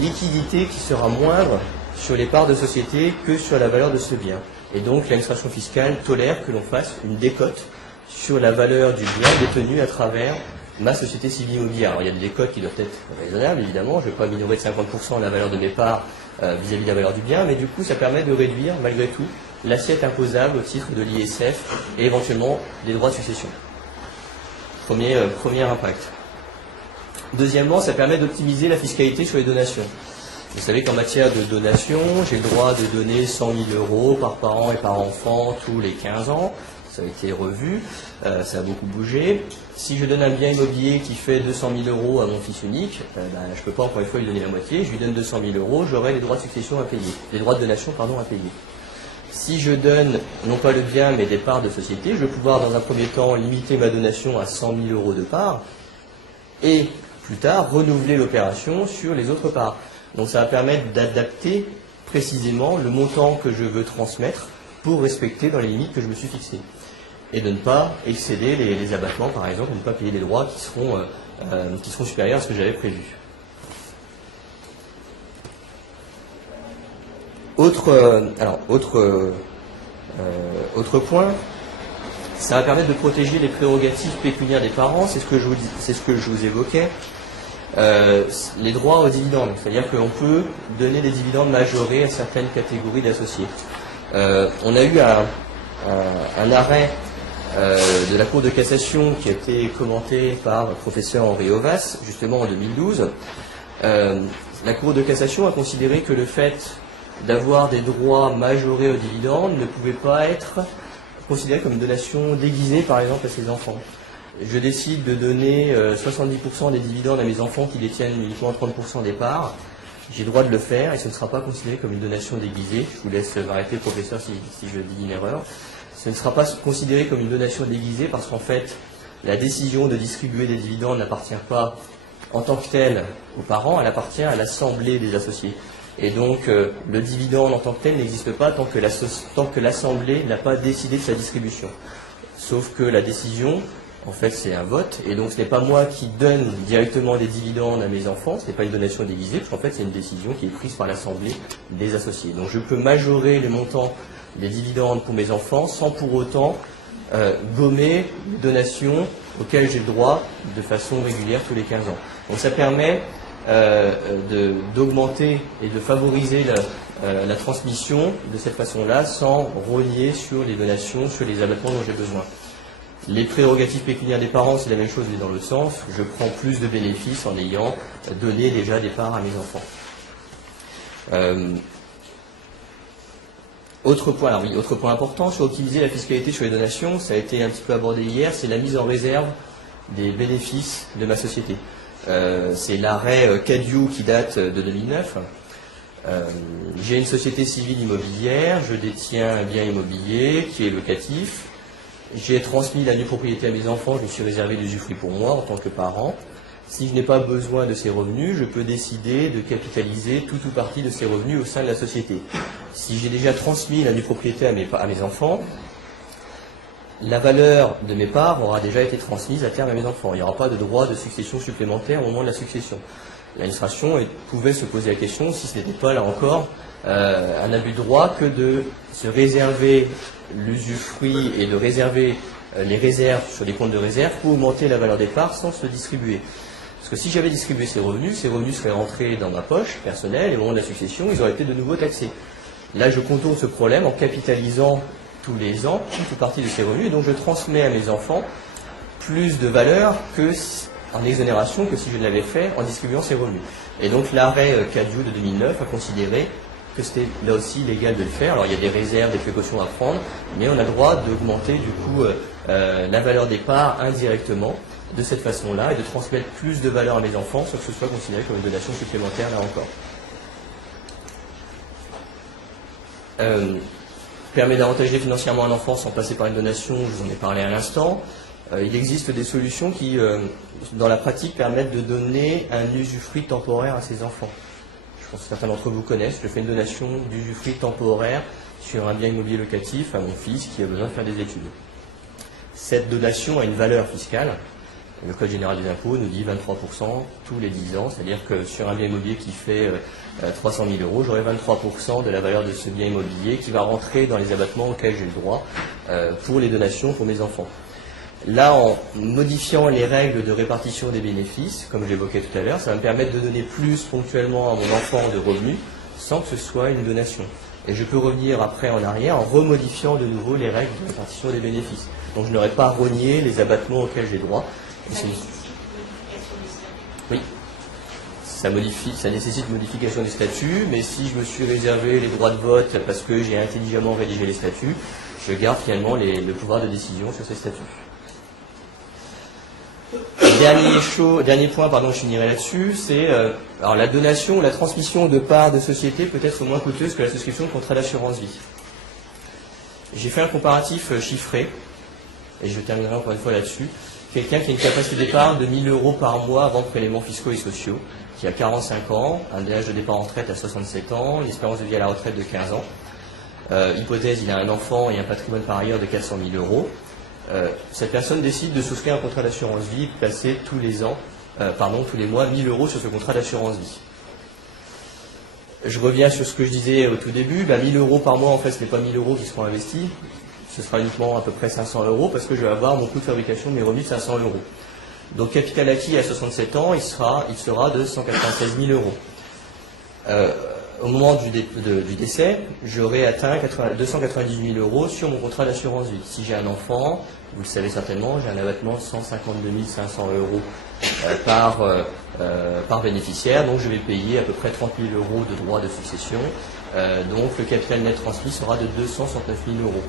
liquidité qui sera moindre sur les parts de société que sur la valeur de ce bien. Et donc l'administration fiscale tolère que l'on fasse une décote sur la valeur du bien détenu à travers ma société civile immobilière. Alors il y a des décotes qui doivent être raisonnables, évidemment, je ne vais pas minorer de 50% la valeur de mes parts vis-à-vis de la valeur du bien, mais du coup ça permet de réduire malgré tout l'assiette imposable au titre de l'ISF et éventuellement des droits de succession. Premier impact. Deuxièmement, ça permet d'optimiser la fiscalité sur les donations. Vous savez qu'en matière de donation, j'ai le droit de donner 100 000 euros par parent et par enfant tous les 15 ans. Ça a été revu, ça a beaucoup bougé. Si je donne un bien immobilier qui fait 200 000 euros à mon fils unique, je ne peux pas encore une fois lui donner la moitié. Je lui donne 200 000 euros, j'aurai les droits de succession à payer, les droits de donation à payer. Si je donne non pas le bien mais des parts de société, je vais pouvoir dans un premier temps limiter ma donation à 100 000 euros de parts et plus tard renouveler l'opération sur les autres parts. Donc ça va permettre d'adapter précisément le montant que je veux transmettre pour respecter dans les limites que je me suis fixées. Et de ne pas excéder les abattements, par exemple, de ne pas payer des droits qui seront supérieurs à ce que j'avais prévu. Autre point, ça va permettre de protéger les prérogatives pécuniaires des parents, c'est ce que je vous évoquais. Les droits aux dividendes, c'est-à-dire qu'on peut donner des dividendes majorés à certaines catégories d'associés. On a eu un arrêt de la Cour de cassation qui a été commenté par le professeur Henri Ovas, justement en 2012. La Cour de cassation a considéré que le fait d'avoir des droits majorés aux dividendes ne pouvait pas être considéré comme une donation déguisée, par exemple, à ses enfants. Je décide de donner 70% des dividendes à mes enfants qui détiennent uniquement 30% des parts. J'ai le droit de le faire et ce ne sera pas considéré comme une donation déguisée. Je vous laisse m'arrêter, professeur, si je dis une erreur. Ce ne sera pas considéré comme une donation déguisée parce qu'en fait, la décision de distribuer des dividendes n'appartient pas en tant que telle aux parents, elle appartient à l'assemblée des associés. Et donc, le dividende en tant que tel n'existe pas tant que l'assemblée n'a pas décidé de sa distribution. Sauf que la décision, en fait, c'est un vote, et donc ce n'est pas moi qui donne directement des dividendes à mes enfants, ce n'est pas une donation déguisée, parce qu'en fait, c'est une décision qui est prise par l'assemblée des associés. Donc, je peux majorer les montants des dividendes pour mes enfants sans pour autant gommer les donations auxquelles j'ai le droit de façon régulière tous les 15 ans. Donc, ça permet d'augmenter et de favoriser la transmission de cette façon-là sans rogner sur les donations, sur les abattements dont j'ai besoin. Les prérogatives pécuniaires des parents, c'est la même chose, mais dans l'autre sens. Je prends plus de bénéfices en ayant donné déjà des parts à mes enfants. Autre point important sur optimiser la fiscalité sur les donations, ça a été un petit peu abordé hier, c'est la mise en réserve des bénéfices de ma société. C'est l'arrêt Cadieux qui date de 2009. J'ai une société civile immobilière, je détiens un bien immobilier qui est locatif. J'ai transmis la nue propriété à mes enfants, je me suis réservé l'usufruit pour moi en tant que parent. Si je n'ai pas besoin de ces revenus, je peux décider de capitaliser tout ou partie de ces revenus au sein de la société. Si j'ai déjà transmis la nue propriété à mes enfants, la valeur de mes parts aura déjà été transmise à terme à mes enfants. Il n'y aura pas de droit de succession supplémentaire au moment de la succession. L'administration pouvait se poser la question si ce n'était pas, là encore, un abus de droit que de se réserver l'usufruit et de réserver les réserves sur les comptes de réserve pour augmenter la valeur des parts sans se distribuer. Parce que si j'avais distribué ces revenus seraient rentrés dans ma poche personnelle et au moment de la succession, ils auraient été de nouveau taxés. Là, je contourne ce problème en capitalisant tous les ans toute partie de ces revenus et donc je transmets à mes enfants plus de valeur en exonération que si je l'avais fait en distribuant ces revenus. Et donc l'arrêt Cadieux de 2009 a considéré que c'était là aussi légal de le faire. Alors il y a des réserves, des précautions à prendre, mais on a le droit d'augmenter du coup la valeur des parts indirectement de cette façon-là et de transmettre plus de valeur à mes enfants sans que ce soit considéré comme une donation supplémentaire là encore. Permet d'avantager financièrement un enfant sans passer par une donation, je vous en ai parlé à l'instant. Il existe des solutions qui, dans la pratique, permettent de donner un usufruit temporaire à ses enfants. Je pense que certains d'entre vous connaissent. Je fais une donation d'usufruit temporaire sur un bien immobilier locatif à mon fils qui a besoin de faire des études. cette donation a une valeur fiscale. Le Code général des impôts nous dit 23% tous les 10 ans, c'est-à-dire que sur un bien immobilier qui fait 300 000 euros, j'aurai 23% de la valeur de ce bien immobilier qui va rentrer dans les abattements auxquels j'ai le droit pour les donations pour mes enfants. Là, en modifiant les règles de répartition des bénéfices, comme j'évoquais tout à l'heure, ça va me permettre de donner plus ponctuellement à mon enfant de revenus sans que ce soit une donation. Et je peux revenir après en arrière en remodifiant de nouveau les règles de répartition des bénéfices. Donc je n'aurai pas à renier les abattements auxquels j'ai droit. Oui, ça nécessite modification des statuts, mais si je me suis réservé les droits de vote parce que j'ai intelligemment rédigé les statuts, je garde finalement le pouvoir de décision sur ces statuts. Dernier point, je finirai là-dessus, c'est alors la donation ou la transmission de parts de société peut être moins coûteuse que la souscription de contrat d'assurance vie. J'ai fait un comparatif chiffré, et je terminerai encore une fois là-dessus. Quelqu'un qui a une capacité d'épargne de 1 000 euros par mois avant prélèvements fiscaux et sociaux, qui a 45 ans, un âge de départ en retraite à 67 ans, une espérance de vie à la retraite de 15 ans. Hypothèse, il a un enfant et un patrimoine par ailleurs de 400 000 euros. Cette personne décide de souscrire un contrat d'assurance vie, de placer tous les mois 1 000 euros sur ce contrat d'assurance vie. Je reviens sur ce que je disais au tout début. 1 000 euros par mois, en fait, ce n'est pas 1 000 euros qui seront investis. Ce sera uniquement à peu près 500 euros parce que je vais avoir mon coût de fabrication de mes revenus de 500 euros. Donc, capital acquis à 67 ans, il sera de 196 000 euros. Au moment du décès, j'aurai atteint 298 000 euros sur mon contrat d'assurance vie. Si j'ai un enfant, vous le savez certainement, j'ai un abattement de 152 500 euros par bénéficiaire, donc je vais payer à peu près 30 000 euros de droits de succession. Donc le capital net transmis sera de 269 000 euros.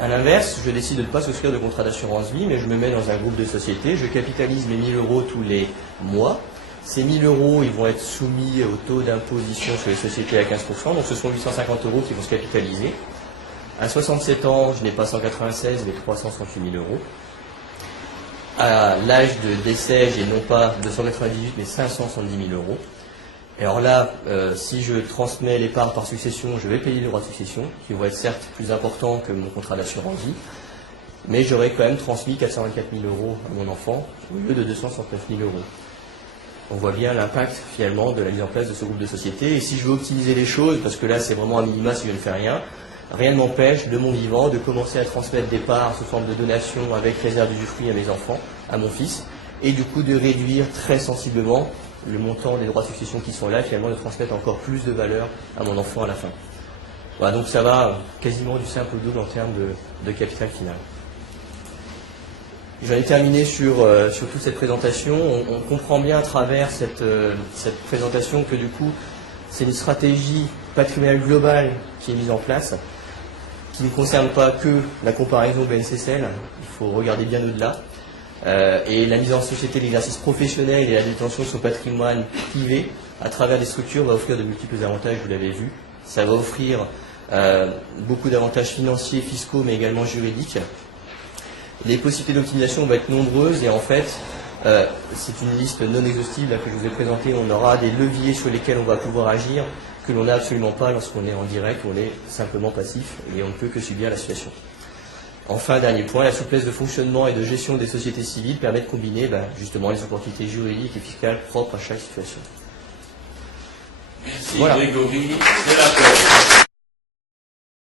A l'inverse, je décide de ne pas souscrire de contrat d'assurance vie, mais je me mets dans un groupe de sociétés, je capitalise mes 1 000 euros tous les mois. Ces 1 000 euros, ils vont être soumis au taux d'imposition sur les sociétés à 15%, donc ce sont 850 euros qui vont se capitaliser. À 67 ans, je n'ai pas 196, mais 368 000 euros. À l'âge de décès, j'ai non pas 298, mais 570 000 euros. Et alors là, si je transmets les parts par succession, je vais payer les droits de succession, qui vont être certes plus importants que mon contrat d'assurance vie, mais j'aurai quand même transmis 424 000 euros à mon enfant, au lieu de 269 000 euros. On voit bien l'impact finalement de la mise en place de ce groupe de sociétés. Et si je veux optimiser les choses, parce que là c'est vraiment un minima si je ne fais rien, rien ne m'empêche de mon vivant de commencer à transmettre des parts sous forme de donation avec réserve d'usufruit à mes enfants, à mon fils, et du coup de réduire très sensiblement le montant des droits de succession qui sont là, finalement de transmettre encore plus de valeur à mon enfant à la fin. Voilà, donc ça va quasiment du simple au double en termes de capital final. J'en ai terminé sur toute cette présentation. On comprend bien à travers cette présentation que du coup, c'est une stratégie patrimoniale globale qui est mise en place, qui ne concerne pas que la comparaison BNCCL, il faut regarder bien au-delà. Et la mise en société de l'exercice professionnel et la détention de son patrimoine privé à travers des structures va offrir de multiples avantages, vous l'avez vu. Ça va offrir beaucoup d'avantages financiers, fiscaux, mais également juridiques. Les possibilités d'optimisation vont être nombreuses et en fait, c'est une liste non exhaustive là, que je vous ai présentée. On aura des leviers sur lesquels on va pouvoir agir que l'on n'a absolument pas lorsqu'on est en direct, où on est simplement passif et on ne peut que subir la situation. Enfin, dernier point, la souplesse de fonctionnement et de gestion des sociétés civiles permet de combiner justement les opportunités juridiques et fiscales propres à chaque situation. Merci voilà. Grégory, c'est la fin.